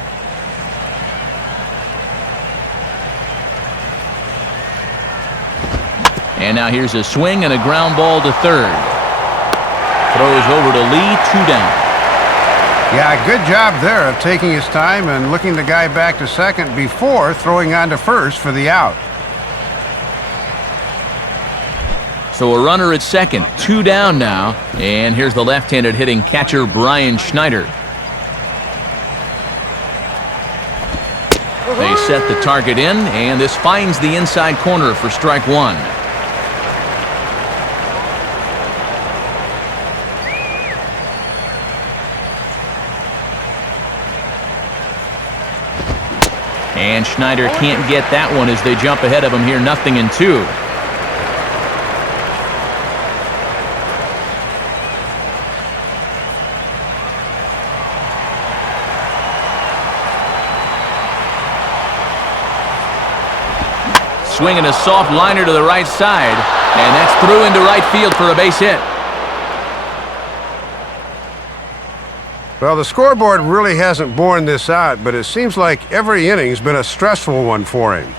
And now here's a swing and a ground ball to third. Throws over to Lee, 2 down. Yeah, good job there of taking his time and looking the guy back to second before throwing on to first for the out. So a runner at second, 2 down now. And here's the left-handed hitting catcher Brian Schneider. They set the target in, and this finds the inside corner for strike one. And Schneider can't get that one as they jump ahead of him here, 0-2. Swinging a soft liner to the right side, and that's through into right field for a base hit. Well, the scoreboard really hasn't borne this out, but it seems like every inning's been a stressful one for him.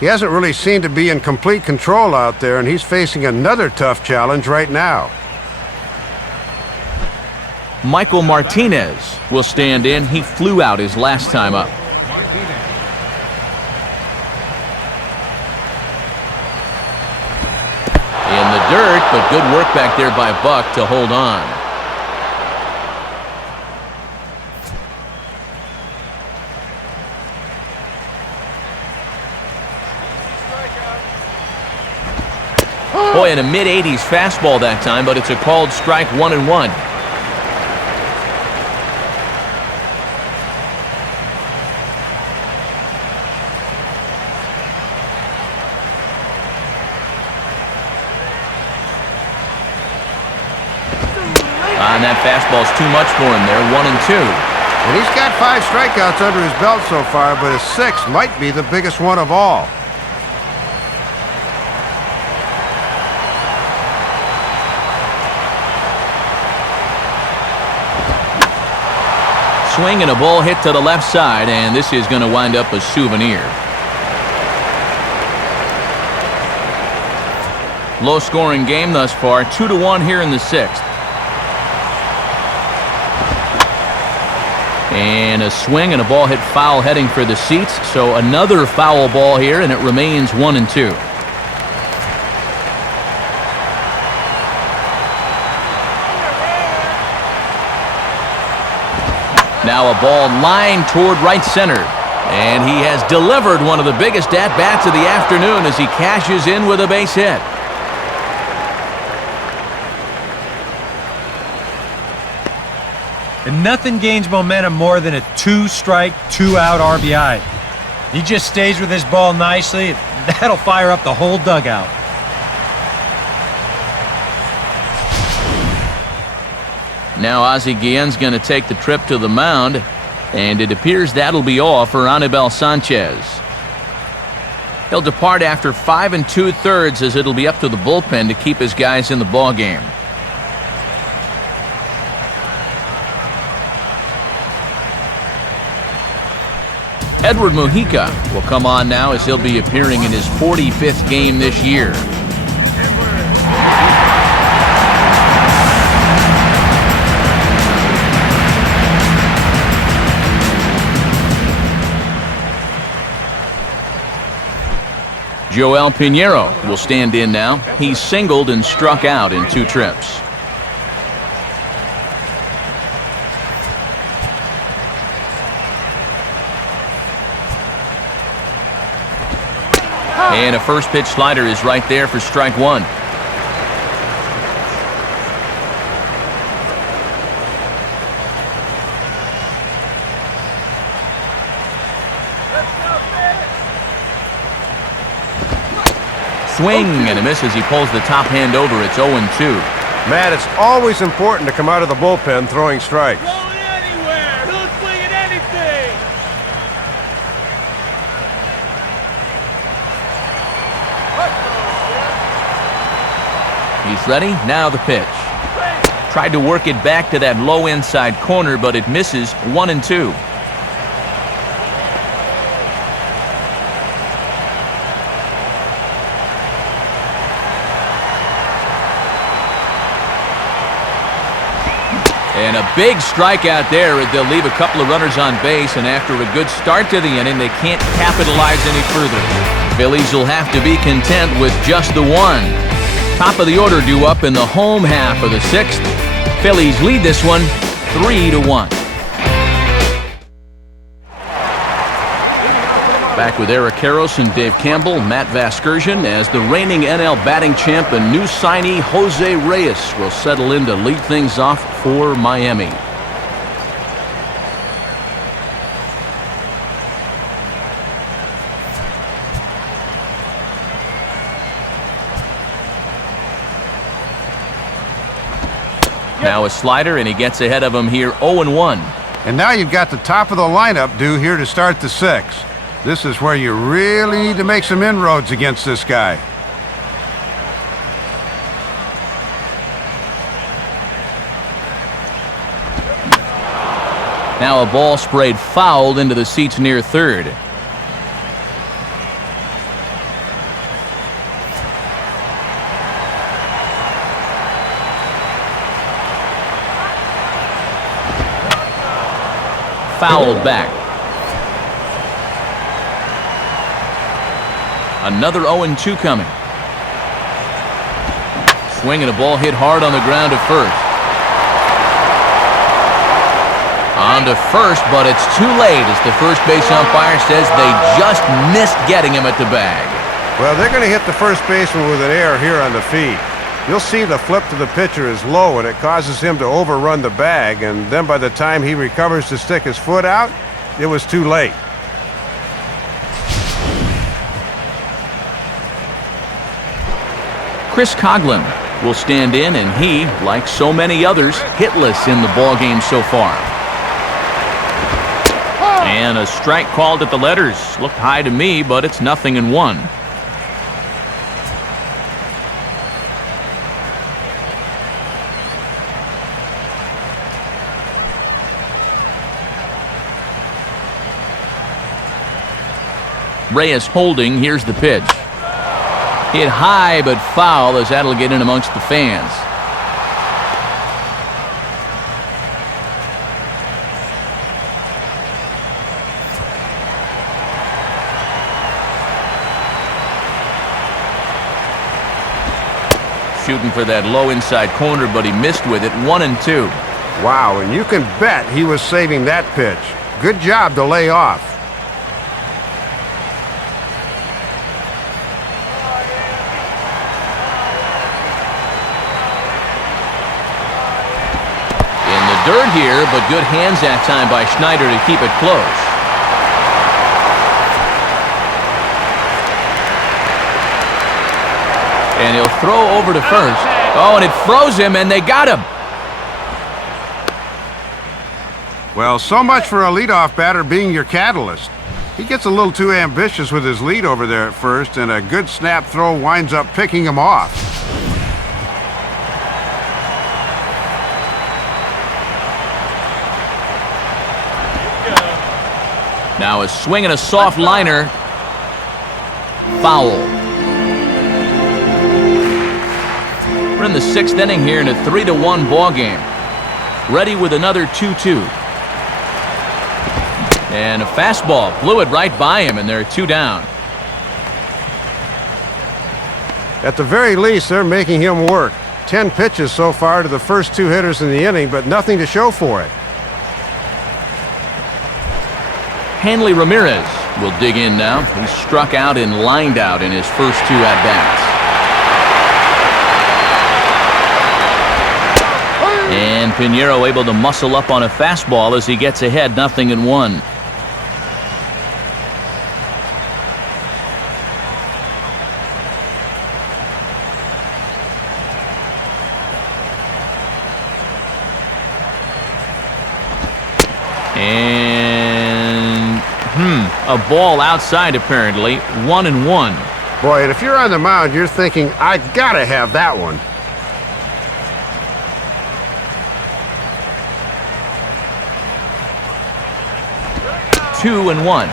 He hasn't really seemed to be in complete control out there, and he's facing another tough challenge right now. Michael Martinez will stand in. He flew out his last time up. In the dirt, but good work back there by Buck to hold on. Boy, in a mid-80s fastball that time, but it's a called strike, 1-1. And that fastball's too much for him there, 1-2. And he's got 5 strikeouts under his belt so far, but his 6th might be the biggest one of all. Swing and a ball hit to the left side, and this is going to wind up a souvenir. Low-scoring game thus far, 2-1 here in the 6th. And a swing and a ball hit foul heading for the seats, so another foul ball here, and it remains 1-2. Now a ball lined toward right center. And he has delivered one of the biggest at-bats of the afternoon as he cashes in with a base hit. And nothing gains momentum more than a 2-strike, 2-out RBI. He just stays with his ball nicely. That'll fire up the whole dugout. Now Ozzie Guillen's going to take the trip to the mound, and it appears that'll be all for Anibal Sanchez. He'll depart after 5 2/3 as it'll be up to the bullpen to keep his guys in the ballgame. Edward Mujica will come on now as he'll be appearing in his 45th game this year. Joel Pinheiro will stand in now. He's singled and struck out in 2 trips. And a first pitch slider is right there for strike one. Swing and a miss as he pulls the top hand over. It's 0-2. Matt, it's always important to come out of the bullpen throwing strikes. Going anywhere. Who's swinging anything? He's ready. Now the pitch. Tried to work it back to that low inside corner, but it misses. 1-2. And a big strikeout there. They'll leave a couple of runners on base, and after a good start to the inning, they can't capitalize any further. Phillies will have to be content with just the one. Top of the order due up in the home half of the sixth. Phillies lead this one 3-1. Back with Eric Karros and Dave Campbell, Matt Vasgersian, as the reigning NL batting champ and new signee Jose Reyes will settle in to lead things off for Miami. Now a slider, and he gets ahead of him here, 0-1. And now you've got the top of the lineup due here to start the sixth. This is where you really need to make some inroads against this guy. Now a ball sprayed foul into the seats near third. Fouled back. Another 0-2 coming. Swing and a ball hit hard on the ground to first. On to first, but it's too late as the first base umpire says they just missed getting him at the bag. Well, they're going to hit the first baseman with an error here on the feed. You'll see the flip to the pitcher is low, and it causes him to overrun the bag, and then by the time he recovers to stick his foot out, it was too late. Chris Coughlin will stand in, and he, like so many others, hitless in the ballgame so far. And a strike called at the letters. Looked high to me, but it's 0-1. Reyes holding. Here's the pitch. Hit high but foul as that'll get in amongst the fans. Shooting for that low inside corner, but he missed with it. 1-2. Wow, and you can bet he was saving that pitch. Good job to lay off. Dirt here, but good hands that time by Schneider to keep it close. And he'll throw over to first. Oh, and it froze him, and they got him. Well, so much for a leadoff batter being your catalyst. He gets a little too ambitious with his lead over there at first, and a good snap throw winds up picking him off. Now a swing and a soft liner. Foul. We're in the sixth inning here in a 3-1 ball game. Ready with another 2-2. And a fastball blew it right by him, and they're 2 down. At the very least, they're making him work. 10 pitches so far to the first 2 hitters in the inning, but nothing to show for it. Hanley Ramirez will dig in now. He's struck out and lined out in his first 2 at-bats. And Pinheiro able to muscle up on a fastball as he gets ahead 0-1. And a ball outside apparently. 1-1. Boy, and if you're on the mound, you're thinking, I gotta have that one. Two and one.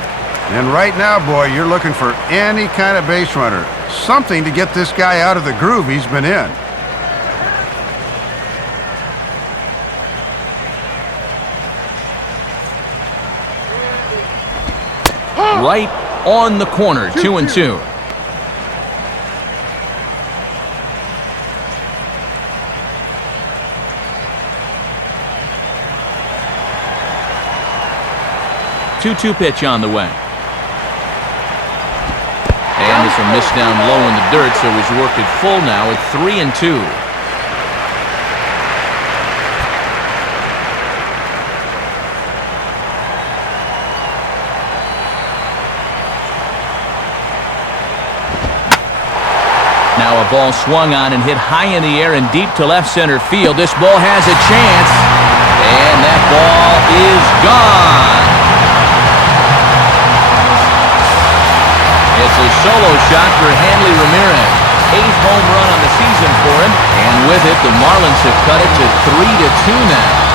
And right now, boy, you're looking for any kind of base runner. Something to get this guy out of the groove he's been in. Right on the corner. 2-2. Two pitch on the way. And this will miss down low in the dirt, so he's worked it full now at 3-2. Now a ball swung on and hit high in the air and deep to left center field. This ball has a chance, and that ball is gone. It's a solo shot for Hanley Ramirez. 8th home run on the season for him, and with it, the Marlins have cut it to 3-2 now.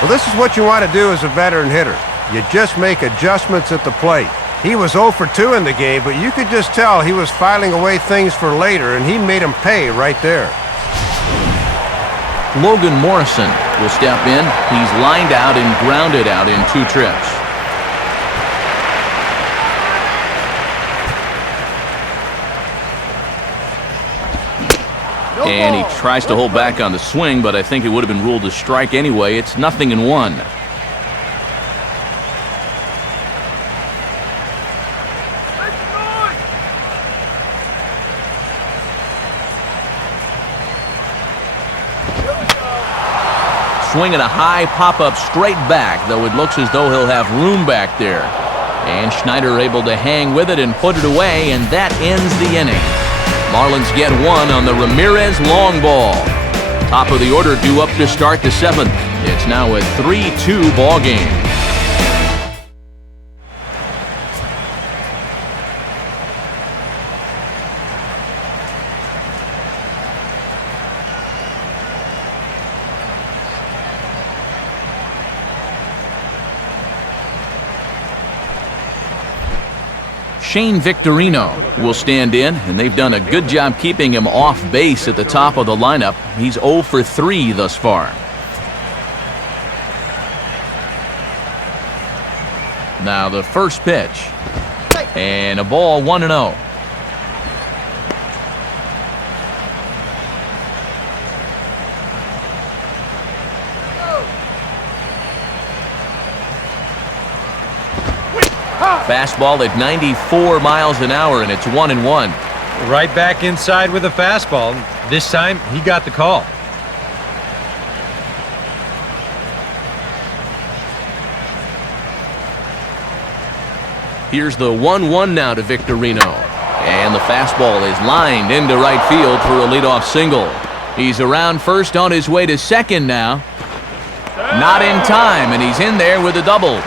Well, this is what you want to do as a veteran hitter. You just make adjustments at the plate. He was 0 for 2 in the game, but you could just tell he was filing away things for later, and he made them pay right there. Logan Morrison will step in. He's lined out and grounded out in 2 trips. And he tries to hold back on the swing, but I think it would have been ruled a strike anyway. It's 0-1. Swinging a high pop-up straight back, though it looks as though he'll have room back there. And Schneider able to hang with it and put it away, and that ends the inning. Marlins get 1 on the Ramirez long ball. Top of the order due up to start the 7th. It's now a 3-2 ball game. Shane Victorino will stand in, and they've done a good job keeping him off base at the top of the lineup. He's 0 for 3 thus far. Now the first pitch. And a ball 1-0. Fastball at 94 miles an hour, and it's 1-1. Right back inside with a fastball. This time, he got the call. Here's the 1-1 now to Victorino. And the fastball is lined into right field for a leadoff single. He's around first on his way to second now. Not in time, and he's in there with a double.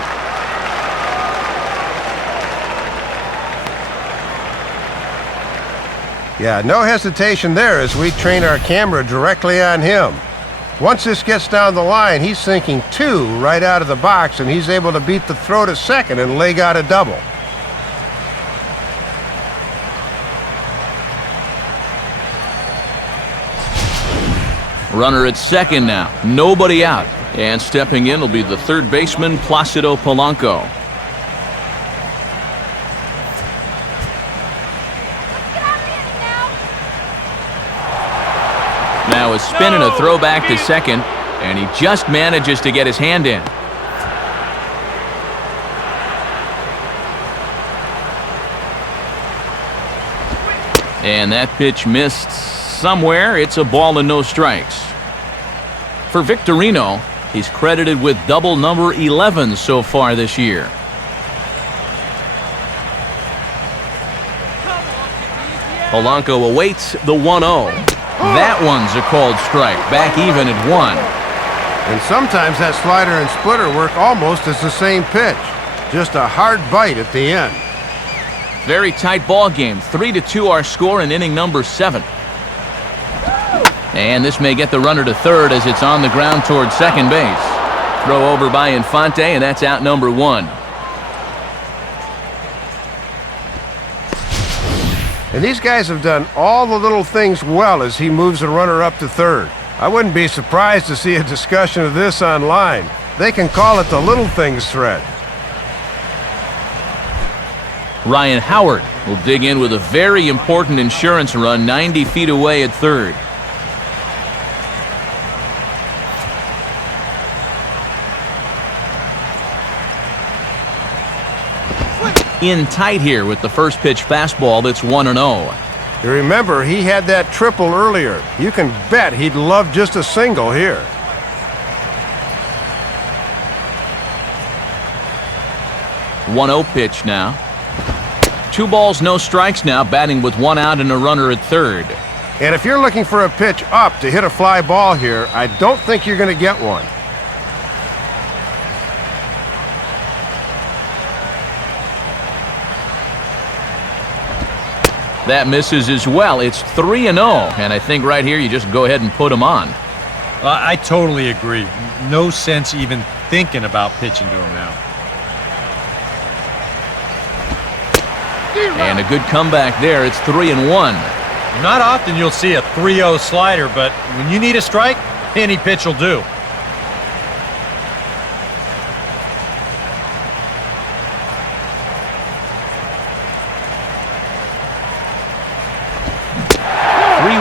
Yeah, no hesitation there as we train our camera directly on him. Once this gets down the line, he's sinking 2 right out of the box, and he's able to beat the throw to second and leg out a double. Runner at second now. Nobody out. And stepping in will be the third baseman, Placido Polanco. Now a spin and a throw back to second, and he just manages to get his hand in. And that pitch missed somewhere. It's a ball and no strikes. For Victorino, he's credited with double number 11 so far this year. Polanco awaits the 1-0. That one's a called strike. Back even at 1. And sometimes that slider and splitter work almost as the same pitch. Just a hard bite at the end. Very tight ball game. 3-2 our score in inning number 7. And this may get the runner to third as it's on the ground towards second base. Throw over by Infante, and that's out number 1. And these guys have done all the little things well as he moves the runner up to third. I wouldn't be surprised to see a discussion of this online. They can call it the little things thread. Ryan Howard will dig in with a very important insurance run 90 feet away at third. In tight here with the first pitch fastball that's 1-0. You remember, he had that triple earlier. You can bet he'd love just a single here. One-0 pitch now. 2 balls, no strikes now, batting with 1 out and a runner at third. And if you're looking for a pitch up to hit a fly ball here, I don't think you're going to get one. That misses as well. It's 3-0, and I think right here you just go ahead and put him on. I totally agree. No sense even thinking about pitching to him now. And a good comeback there. It's 3-1. Not often you'll see a 3-0 slider, but when you need a strike, any pitch will do.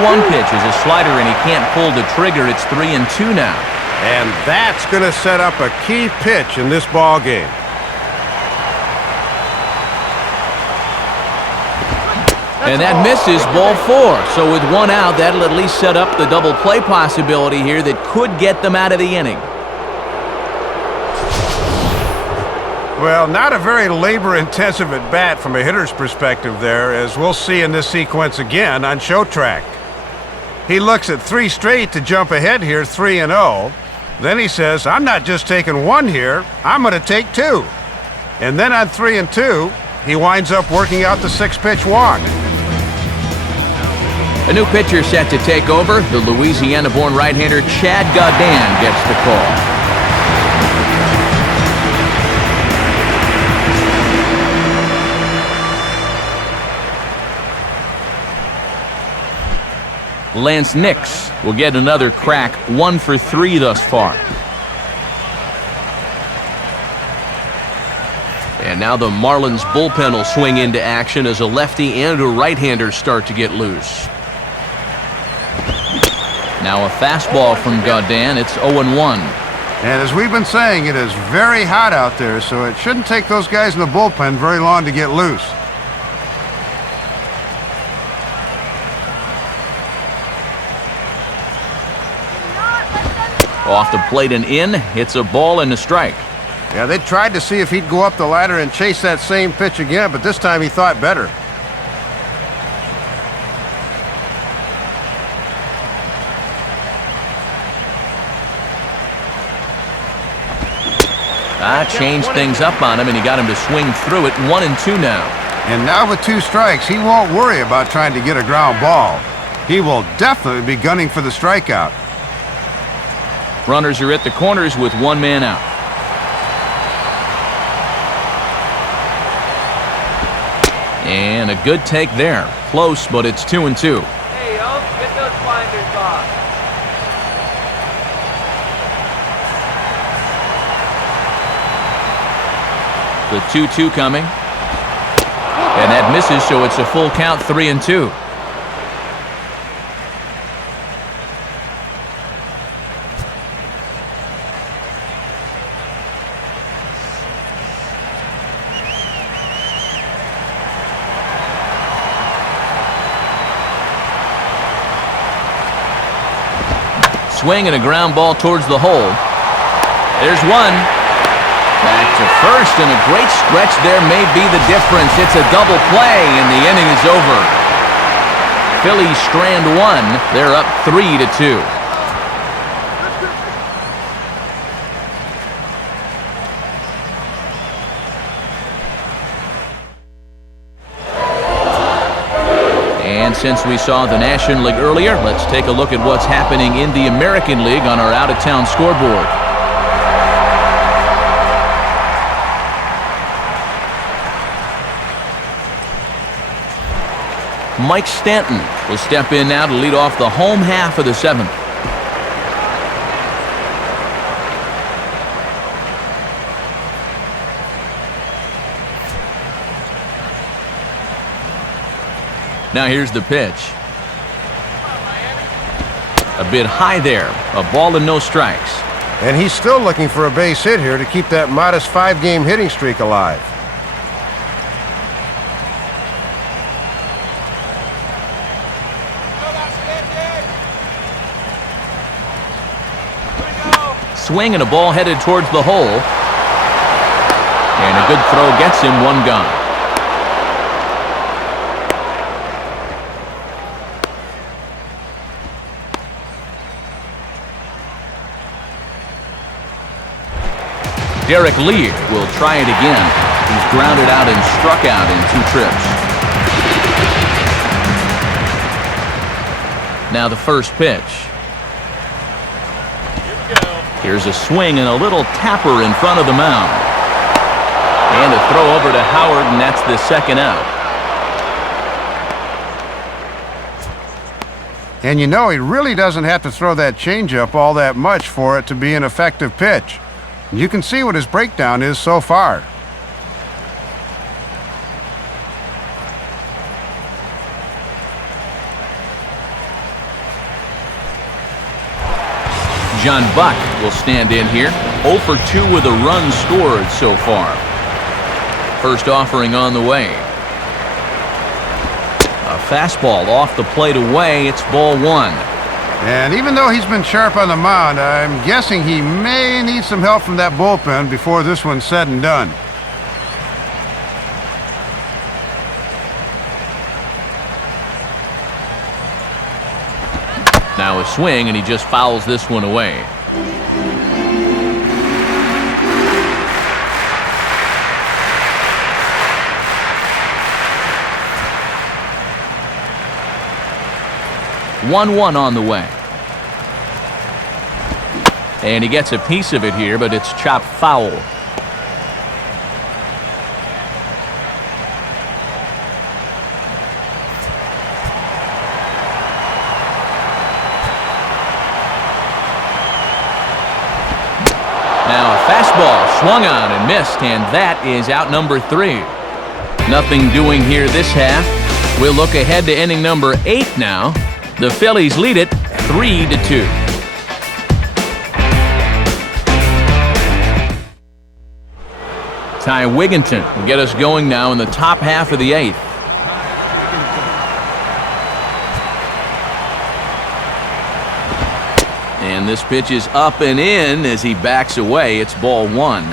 One pitch is a slider, and he can't pull the trigger. It's 3-2 now. And that's going to set up a key pitch in this ball game. And that misses, ball 4. So with 1 out, that'll at least set up the double play possibility here that could get them out of the inning. Well, not a very labor-intensive at-bat from a hitter's perspective there, as we'll see in this sequence again on Show Track. He looks at 3 straight to jump ahead here, 3-0. Then he says, I'm not just taking 1 here, I'm going to take 2. And then on 3-2, he winds up working out the 6-pitch walk. A new pitcher set to take over. The Louisiana-born right-hander Chad Gaudin gets the call. Lance Nix will get another crack, 1 for 3 thus far. And now the Marlins bullpen will swing into action as a lefty and a right-hander start to get loose. Now a fastball from Gaudin. It's 0-1. And as we've been saying, it is very hot out there, so it shouldn't take those guys in the bullpen very long to get loose. Off the plate and in. It's a ball and a strike. Yeah, they tried to see if he'd go up the ladder and chase that same pitch again, but this time he thought better. Changed things up on him, and he got him to swing through it. 1-2 now. And now with 2 strikes, he won't worry about trying to get a ground ball. He will definitely be gunning for the strikeout. Runners are at the corners with 1 man out. And a good take there. Close, but it's 2-2. Hey, yo, get those blinders off. The 2-2 coming. And that misses, so it's a full count, 3-2. Swing and a ground ball towards the hole. There's one. Back to first, and a great stretch there may be the difference. It's a double play, and the inning is over. Phillies strand one. They're up 3-2. And since we saw the National League earlier, let's take a look at what's happening in the American League on our out-of-town scoreboard. Mike Stanton will step in now to lead off the home half of the seventh. Now here's the pitch. A bit high there. A ball and no strikes. And he's still looking for a base hit here to keep that modest 5-game hitting streak alive. Swing and a ball headed towards the hole. And a good throw gets him one gone. Derek Lee will try it again. He's grounded out and struck out in 2 trips. Now the first pitch. Here's a swing and a little tapper in front of the mound. And a throw over to Howard, and that's the second out. And you know, he really doesn't have to throw that changeup all that much for it to be an effective pitch. You can see what his breakdown is so far. John Buck will stand in here. 0 for 2 with a run scored so far. First offering on the way. A fastball off the plate away. It's ball 1. And even though he's been sharp on the mound, I'm guessing he may need some help from that bullpen before this one's said and done. Now a swing, and he just fouls this one away. One on the way. And he gets a piece of it here, but it's chopped foul. Now a fastball swung on and missed, and that is out number 3. Nothing doing here this half. We'll look ahead to inning number 8 now. The Phillies lead it 3-2. Ty Wigginton will get us going now in the top half of the 8th. And this pitch is up and in as he backs away. It's ball 1.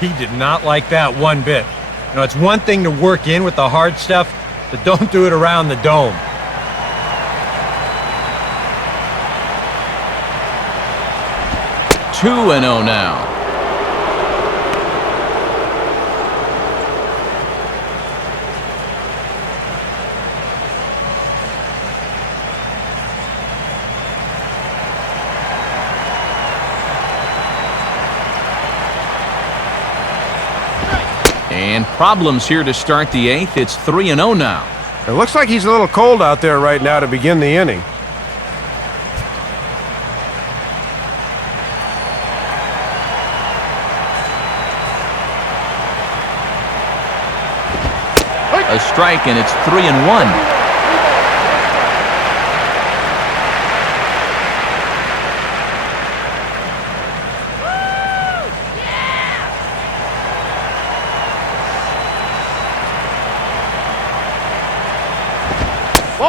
He did not like that one bit. You know, it's one thing to work in with the hard stuff, but don't do it around the dome. 2-0 now. And problems here to start the 8th. It's 3-0 now. It looks like he's a little cold out there right now to begin the inning. A strike, and it's 3-1.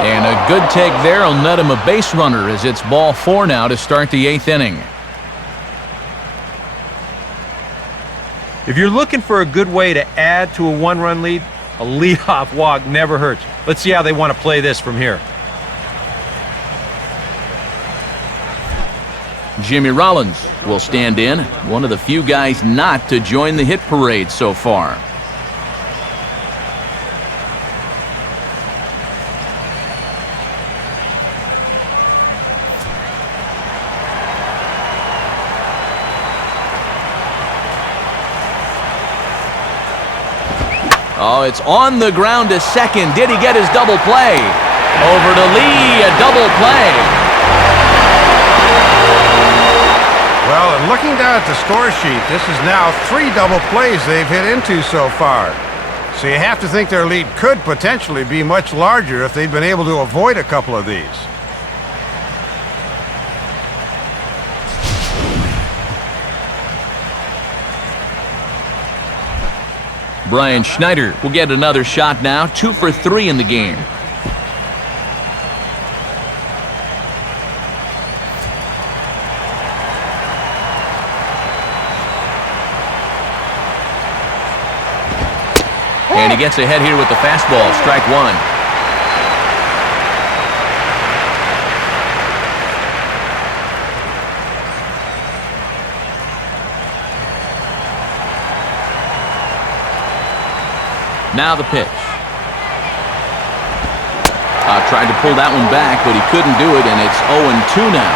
And a A good take there will net him a base runner as it's ball 4 now to start the 8th inning. If you're looking for a good way to add to a 1-run lead, a leadoff walk never hurts. Let's see how they want to play this from here. Jimmy Rollins will stand in, one of the few guys not to join the hit parade so far. Oh, it's on the ground to second. Did he get his double play? Over to Lee, a double play. Well, and looking down at the score sheet, this is now 3 double plays they've hit into so far. So you have to think their lead could potentially be much larger if they'd been able to avoid a couple of these. Brian Schneider will get another shot now, 2 for 3 in the game. And he gets ahead here with the fastball, strike 1. Now the pitch. Tried to pull that one back, but he couldn't do it, and it's 0-2 now.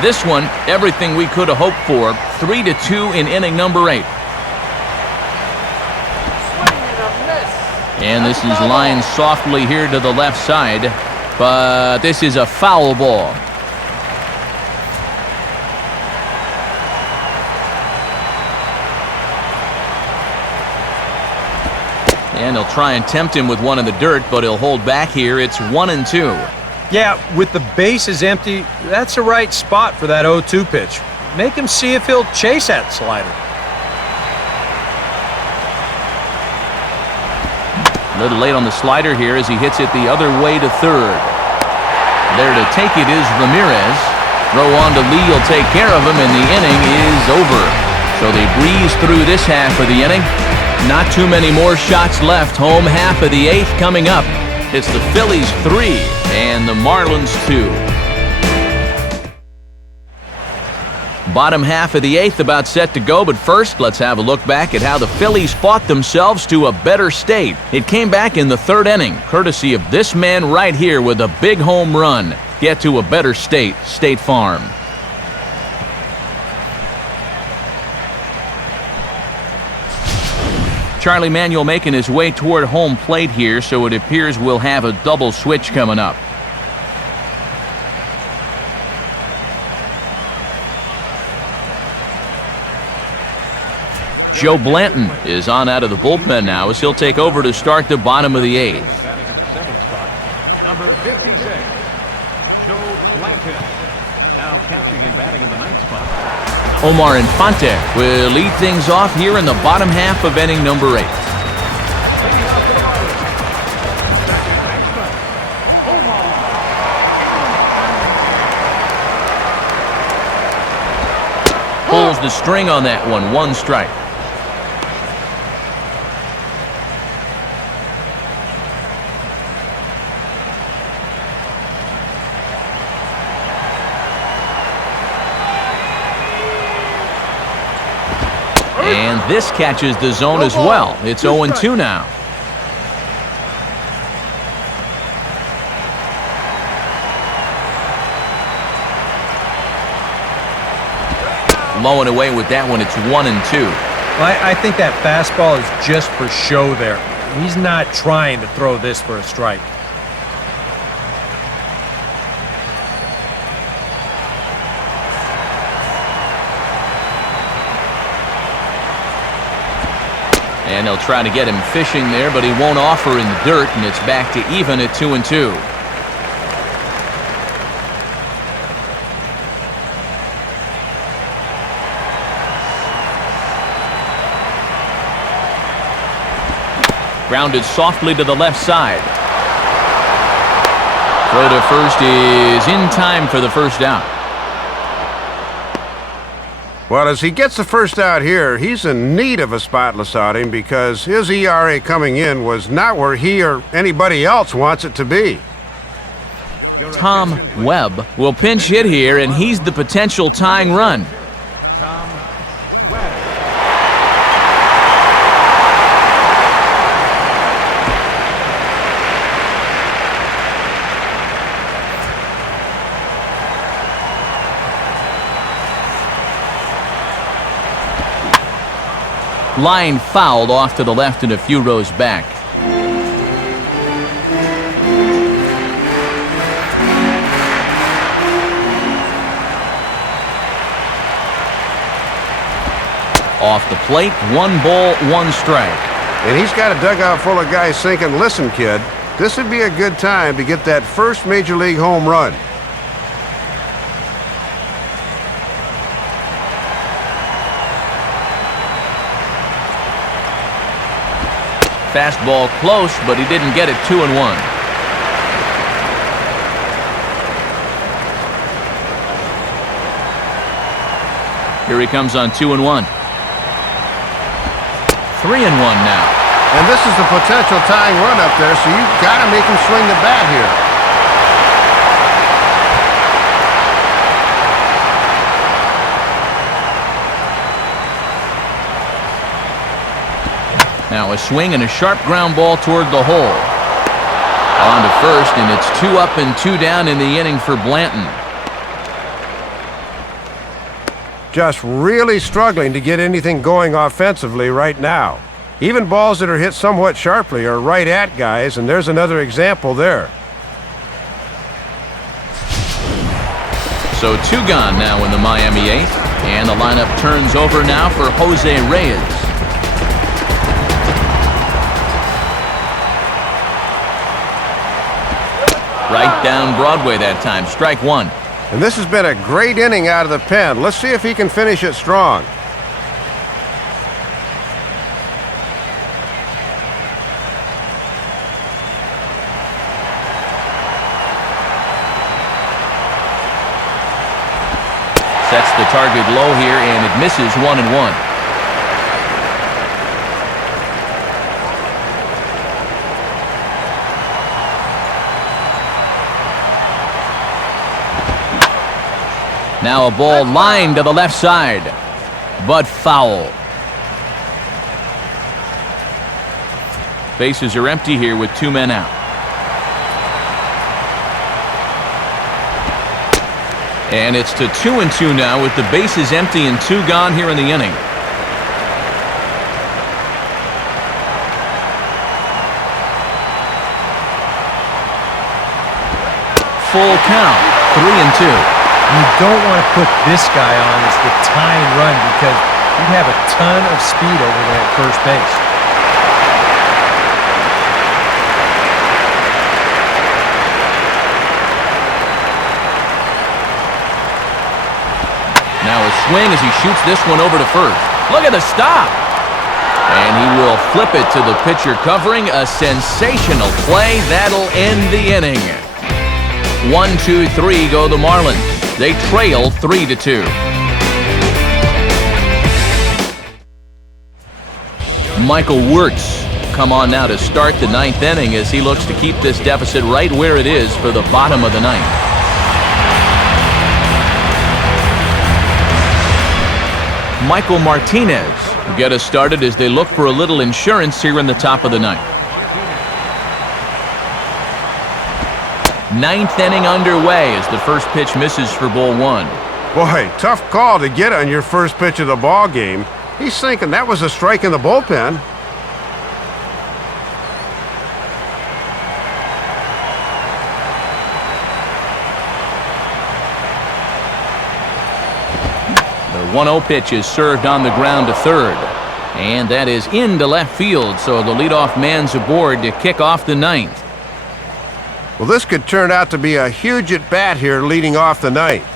This one, everything we could have hoped for. 3-2 in inning number 8. And this is lined softly here to the left side, but this is a foul ball. And he'll try and tempt him with one in the dirt, but he'll hold back here. It's 1-2. Yeah, with the bases empty, that's the right spot for that 0-2 pitch. Make him see if he'll chase that slider. A little late on the slider here as he hits it the other way to third. There to take it is Ramirez. Throw on to Lee will take care of him, and the inning is over. So they breeze through this half of the inning. Not too many more shots left. Home half of the 8th coming up. It's the Phillies 3 and the Marlins 2. Bottom half of the 8th about set to go, but first let's have a look back at how the Phillies fought themselves to a better state. It came back in the 3rd inning, courtesy of this man right here with a big home run. Get to a better state, State Farm. Charlie Manuel making his way toward home plate here, so it appears we'll have a double switch coming up. Joe Blanton is on out of the bullpen now as he'll take over to start the bottom of the 8th. Number 56, Joe Blanton. Now catching and batting in the 9th spot. Omar Infante will lead things off here in the bottom half of inning number 8. Pulls the string on that one, 1 strike. And this catches the zone as well. It's 0-2 now. Low and away with that one. It's 1-2. I think that fastball is just for show there. He's not trying to throw this for a strike. And they'll try to get him fishing there, but he won't offer in the dirt, and it's back to even at 2-2. Grounded softly to the left side. Throw to first is in time for the first out. Well, as he gets the first out here, he's in need of a spotless outing because his ERA coming in was not where he or anybody else wants it to be. Tom Webb will pinch hit here, and he's the potential tying run. Tom Webb. Line fouled off to the left and a few rows back. Off the plate, 1 ball, 1 strike. And he's got a dugout full of guys thinking, listen, kid, this would be a good time to get that first Major League home run. Fastball close, but he didn't get it. 2-1. Here he comes on 2-1. 3-1 now. And this is the potential tying run up there, so you've got to make him swing the bat here. Now a swing and a sharp ground ball toward the hole. On to first, and it's 2 up and 2 down in the inning for Blanton. Just really struggling to get anything going offensively right now. Even balls that are hit somewhat sharply are right at guys, and there's another example there. So 2 gone now in the Miami 8th, and the lineup turns over now for Jose Reyes. Right down Broadway that time. Strike 1. And this has been a great inning out of the pen. Let's see if he can finish it strong. Sets the target low here, and it misses. 1-1. Now a ball lined to the left side, but foul. Bases are empty here with 2 men out. And it's to 2-2 now with the bases empty and 2 gone here in the inning. Full count, 3-2. You don't want to put this guy on as the tying run because you have a ton of speed over there at first base. Now a swing as he shoots this one over to first. Look at the stop. And he will flip it to the pitcher covering. A sensational play. That'll end the inning. 1-2-3 go the Marlins. They trail 3-2. Michael Wirtz come on now to start the 9th inning as he looks to keep this deficit right where it is for the bottom of the 9th. Michael Martinez will get us started as they look for a little insurance here in the top of the 9th. 9th inning underway as the first pitch misses for ball 1. Boy, tough call to get on your first pitch of the ball game. He's thinking that was a strike in the bullpen. The 1-0 pitch is served on the ground to third. And that is into left field, so the leadoff man's aboard to kick off the 9th. Well, this could turn out to be a huge at-bat here leading off the 9th.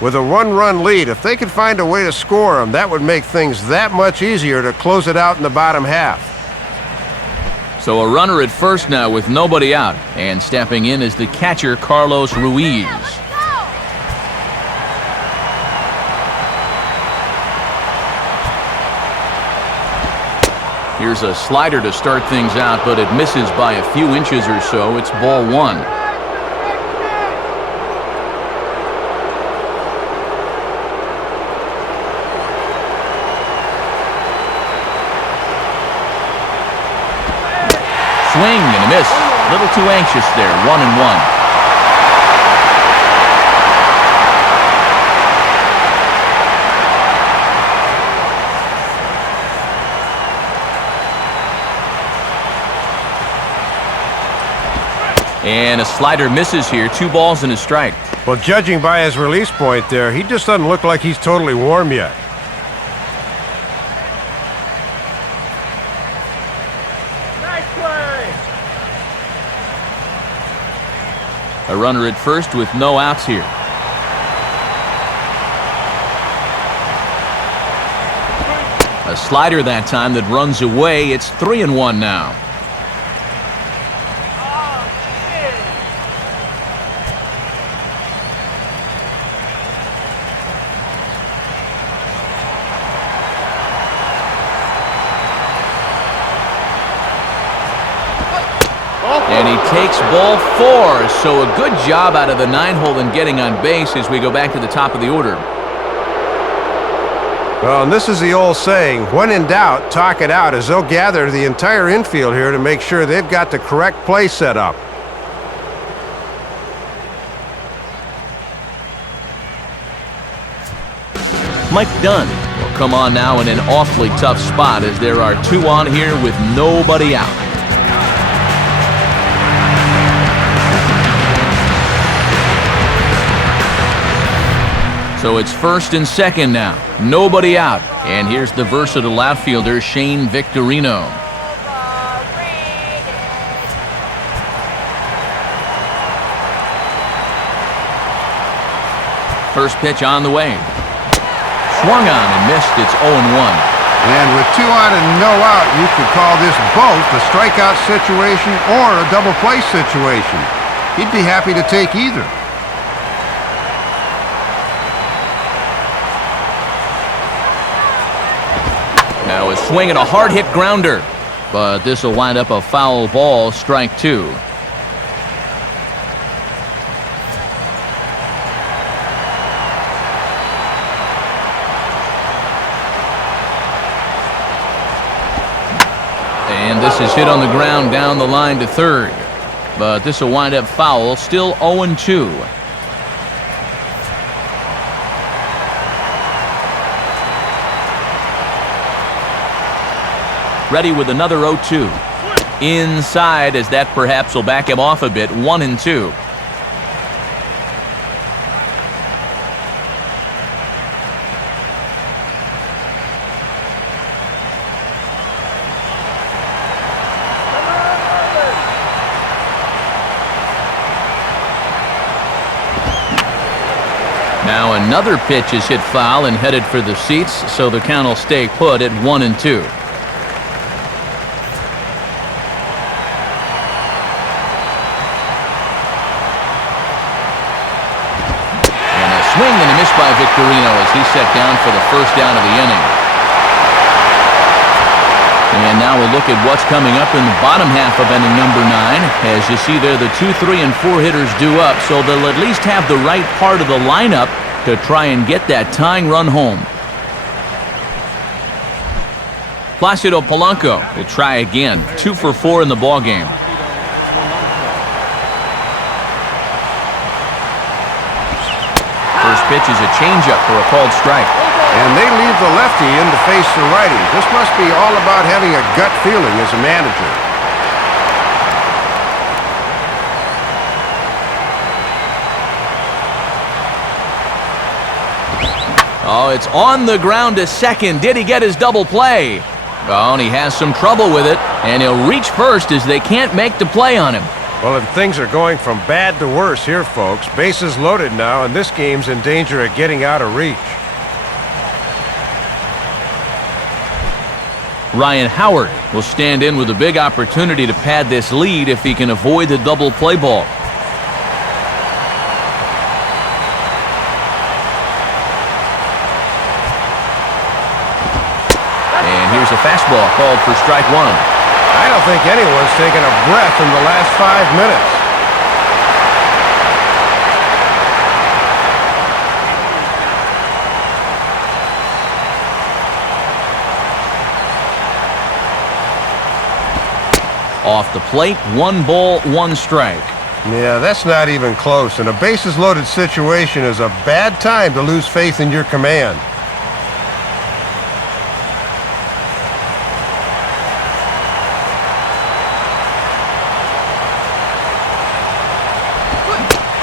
With a 1-run lead, if they could find a way to score them, that would make things that much easier to close it out in the bottom half. So a runner at first now with nobody out. And stepping in is the catcher, Carlos Ruiz. Here's a slider to start things out, but it misses by a few inches or so. It's ball one. Swing and a miss. A little too anxious there. 1-1. And a slider misses here. 2 balls and a strike. Well, judging by his release point there, he just doesn't look like he's totally warm yet. Nice play. A runner at first with no outs here. A slider that time that runs away. It's 3-1 now. And he takes ball 4, so a good job out of the 9-hole in getting on base as we go back to the top of the order. Well, and this is the old saying, when in doubt, talk it out, as they'll gather the entire infield here to make sure they've got the correct play set up. Mike Dunn will come on now in an awfully tough spot as there are 2 on here with nobody out. So it's first and second now. Nobody out. And here's the versatile outfielder, Shane Victorino. First pitch on the way. Swung on and missed. It's 0-1. And with 2 on and no out, you could call this both a strikeout situation or a double play situation. He'd be happy to take either. Now a swing and a hard-hit grounder. But this will wind up a foul ball, strike 2. And this is hit on the ground down the line to third. But this will wind up foul, still 0-2. Ready with another 0-2. Inside, as that perhaps will back him off a bit. 1-2. Now another pitch is hit foul and headed for the seats, so the count will stay put at 1-2. Swing and a miss by Victorino as he's set down for the first down of the inning. And now we'll look at what's coming up in the bottom half of inning number 9. As you see there, the 2, 3, and 4 hitters due up, so they'll at least have the right part of the lineup to try and get that tying run home. Placido Polanco will try again. 2 for 4 in the ballgame. First pitch is a changeup for a called strike. And they leave the lefty in to face the righty. This must be all about having a gut feeling as a manager. Oh, it's on the ground to second. Did he get his double play? Oh, and he has some trouble with it, and he'll reach first as they can't make the play on him. Well, and things are going from bad to worse here, folks. Bases loaded now, and this game's in danger of getting out of reach. Ryan Howard will stand in with a big opportunity to pad this lead if he can avoid the double play ball. And here's a fastball called for strike one. I don't think anyone's taken a breath in the last 5 minutes. Off the plate, 1 ball, 1 strike. Yeah, that's not even close, and a bases-loaded situation is a bad time to lose faith in your command.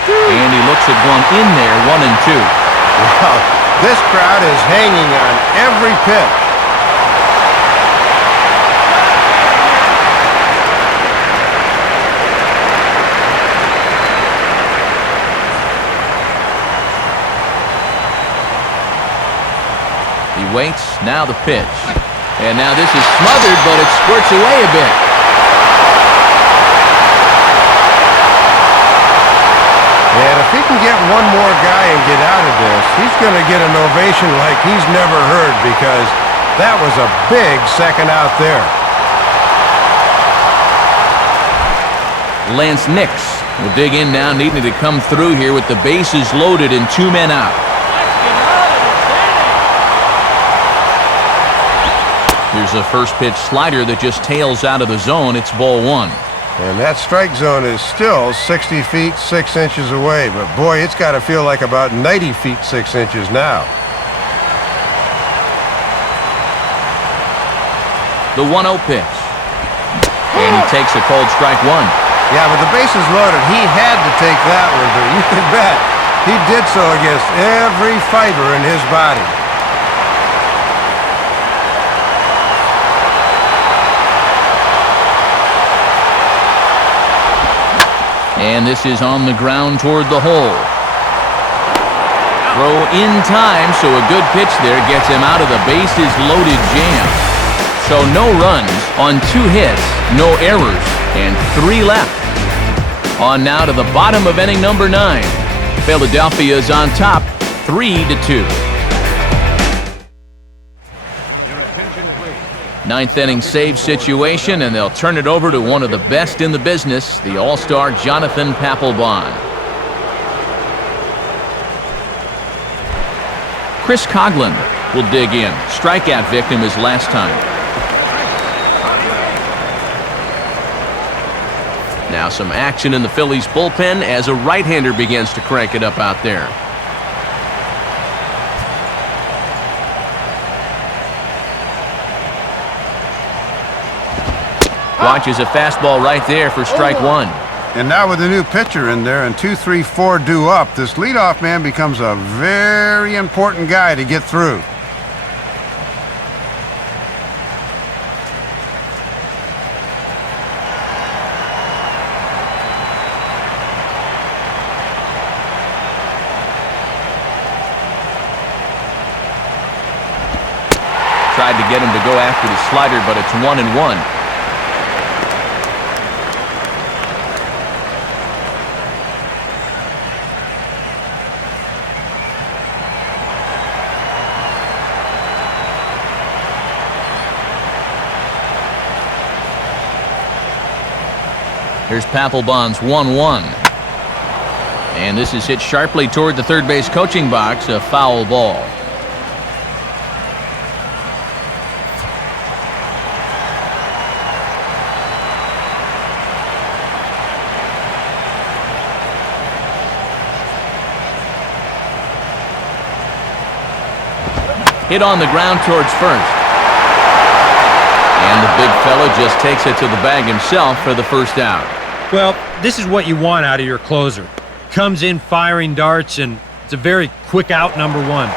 And he looks at one in there, 1-2. Wow, this crowd is hanging on every pitch. He waits, now the pitch. And now this is smothered, but it squirts away a bit. And if he can get one more guy and get out of this, he's going to get an ovation like he's never heard, because that was a big second out there. Lance Nix will dig in now, needing to come through here with the bases loaded and 2 men out. Here's a first pitch slider that just tails out of the zone. It's ball 1. And that strike zone is still 60 feet 6 inches away, but boy, it's got to feel like about 90 feet 6 inches now. The 1-0 pitch. And he takes a called strike 1. Yeah, but the bases loaded, he had to take that one, but you can bet he did so against every fiber in his body. And this is on the ground toward the hole. Throw in time, so a good pitch there gets him out of the bases loaded jam. So no runs on 2 hits, no errors, and 3 left. On now to the bottom of inning number 9. Philadelphia is on top, 3-2. 9th inning save situation, and they'll turn it over to one of the best in the business, the All-Star Jonathan Papelbon. Chris Coughlin will dig in. Strikeout victim his last time. Now some action in the Phillies bullpen as a right-hander begins to crank it up out there. Watches a fastball right there for strike 1. And now with the new pitcher in there and 2, 3, 4 due up, this leadoff man becomes a very important guy to get through. Tried to get him to go after the slider, but it's 1-1. Here's Papelbon's 1-1. And this is hit sharply toward the third base coaching box, a foul ball. Hit on the ground towards first. And the big fella just takes it to the bag himself for the first out. Well, this is what you want out of your closer. Comes in firing darts, and it's a very quick out, number 1.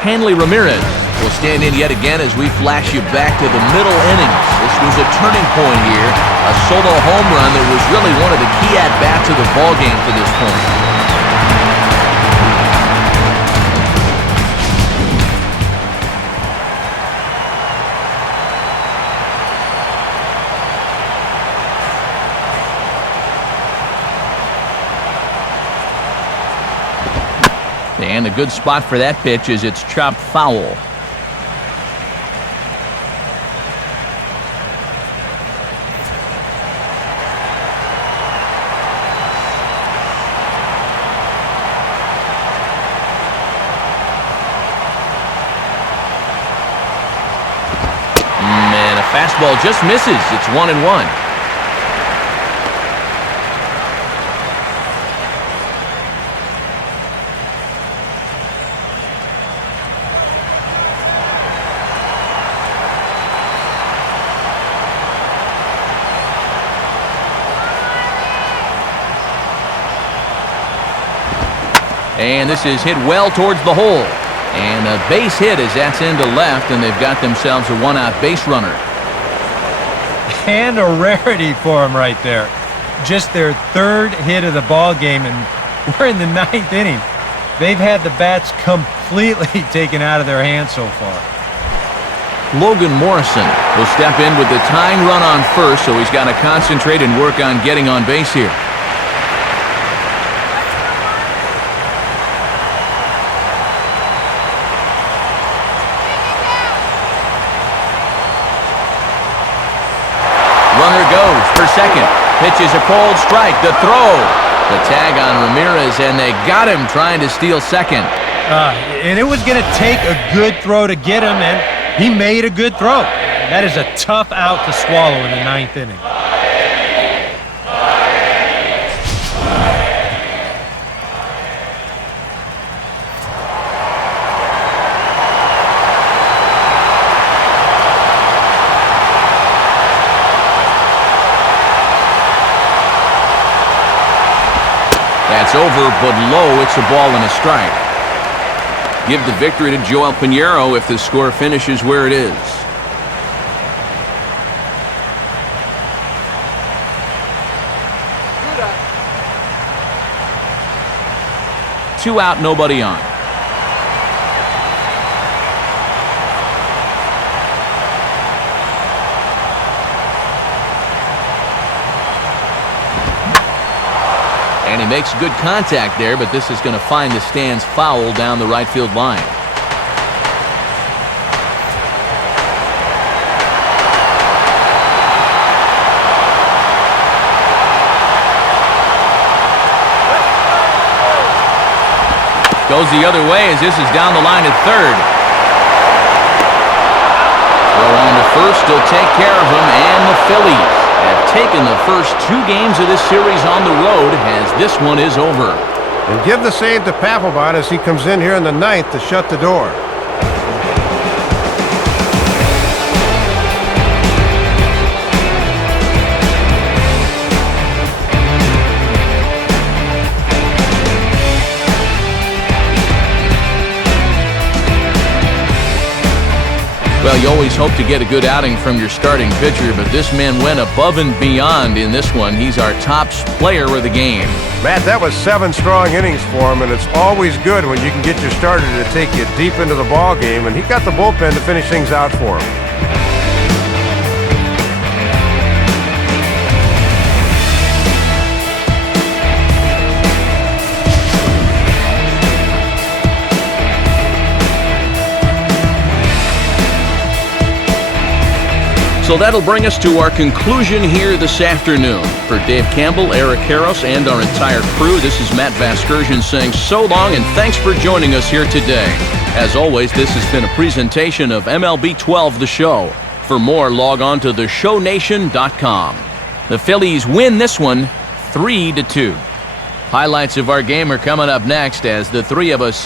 Hanley Ramirez will stand in yet again as we flash you back to the middle innings. This was a turning point here, a solo home run that was really one of the key at-bats of the ballgame to this point. And a good spot for that pitch is it's chopped foul. And a fastball just misses. It's 1-1. And this is hit well towards the hole. And a base hit as that's into left, and they've got themselves a one-out base runner. And a rarity for them right there. Just their third hit of the ball game, and we're in the 9th inning. They've had the bats completely taken out of their hands so far. Logan Morrison will step in with the tying run on first, so he's got to concentrate and work on getting on base here. Runner goes for second. Pitches a cold strike. The throw. The tag on Ramirez, and they got him trying to steal second. And it was going to take a good throw to get him, and he made a good throw. That is a tough out to swallow in the 9th inning. That's over, but low. It's a ball and a strike. Give the victory to Joel Pinheiro if the score finishes where it is. 2 out, nobody on. And he makes good contact there, but this is going to find the stands foul down the right field line. Goes the other way as this is down the line at third. Throw on to first, he'll take care of him, and the Phillies have taken the first 2 games of this series on the road as this one is over. And give the save to Papelbon as he comes in here in the 9th to shut the door. Well, you always hope to get a good outing from your starting pitcher, but this man went above and beyond in this one. He's our top player of the game. Matt, that was 7 strong innings for him, and it's always good when you can get your starter to take you deep into the ball game, and he got the bullpen to finish things out for him. So that'll bring us to our conclusion here this afternoon. For Dave Campbell, Eric Karros, and our entire crew, this is Matt Vasgersian saying so long and thanks for joining us here today. As always, this has been a presentation of MLB 12 The Show. For more, log on to theshownation.com. The Phillies win this one 3-2. Highlights of our game are coming up next as the three of us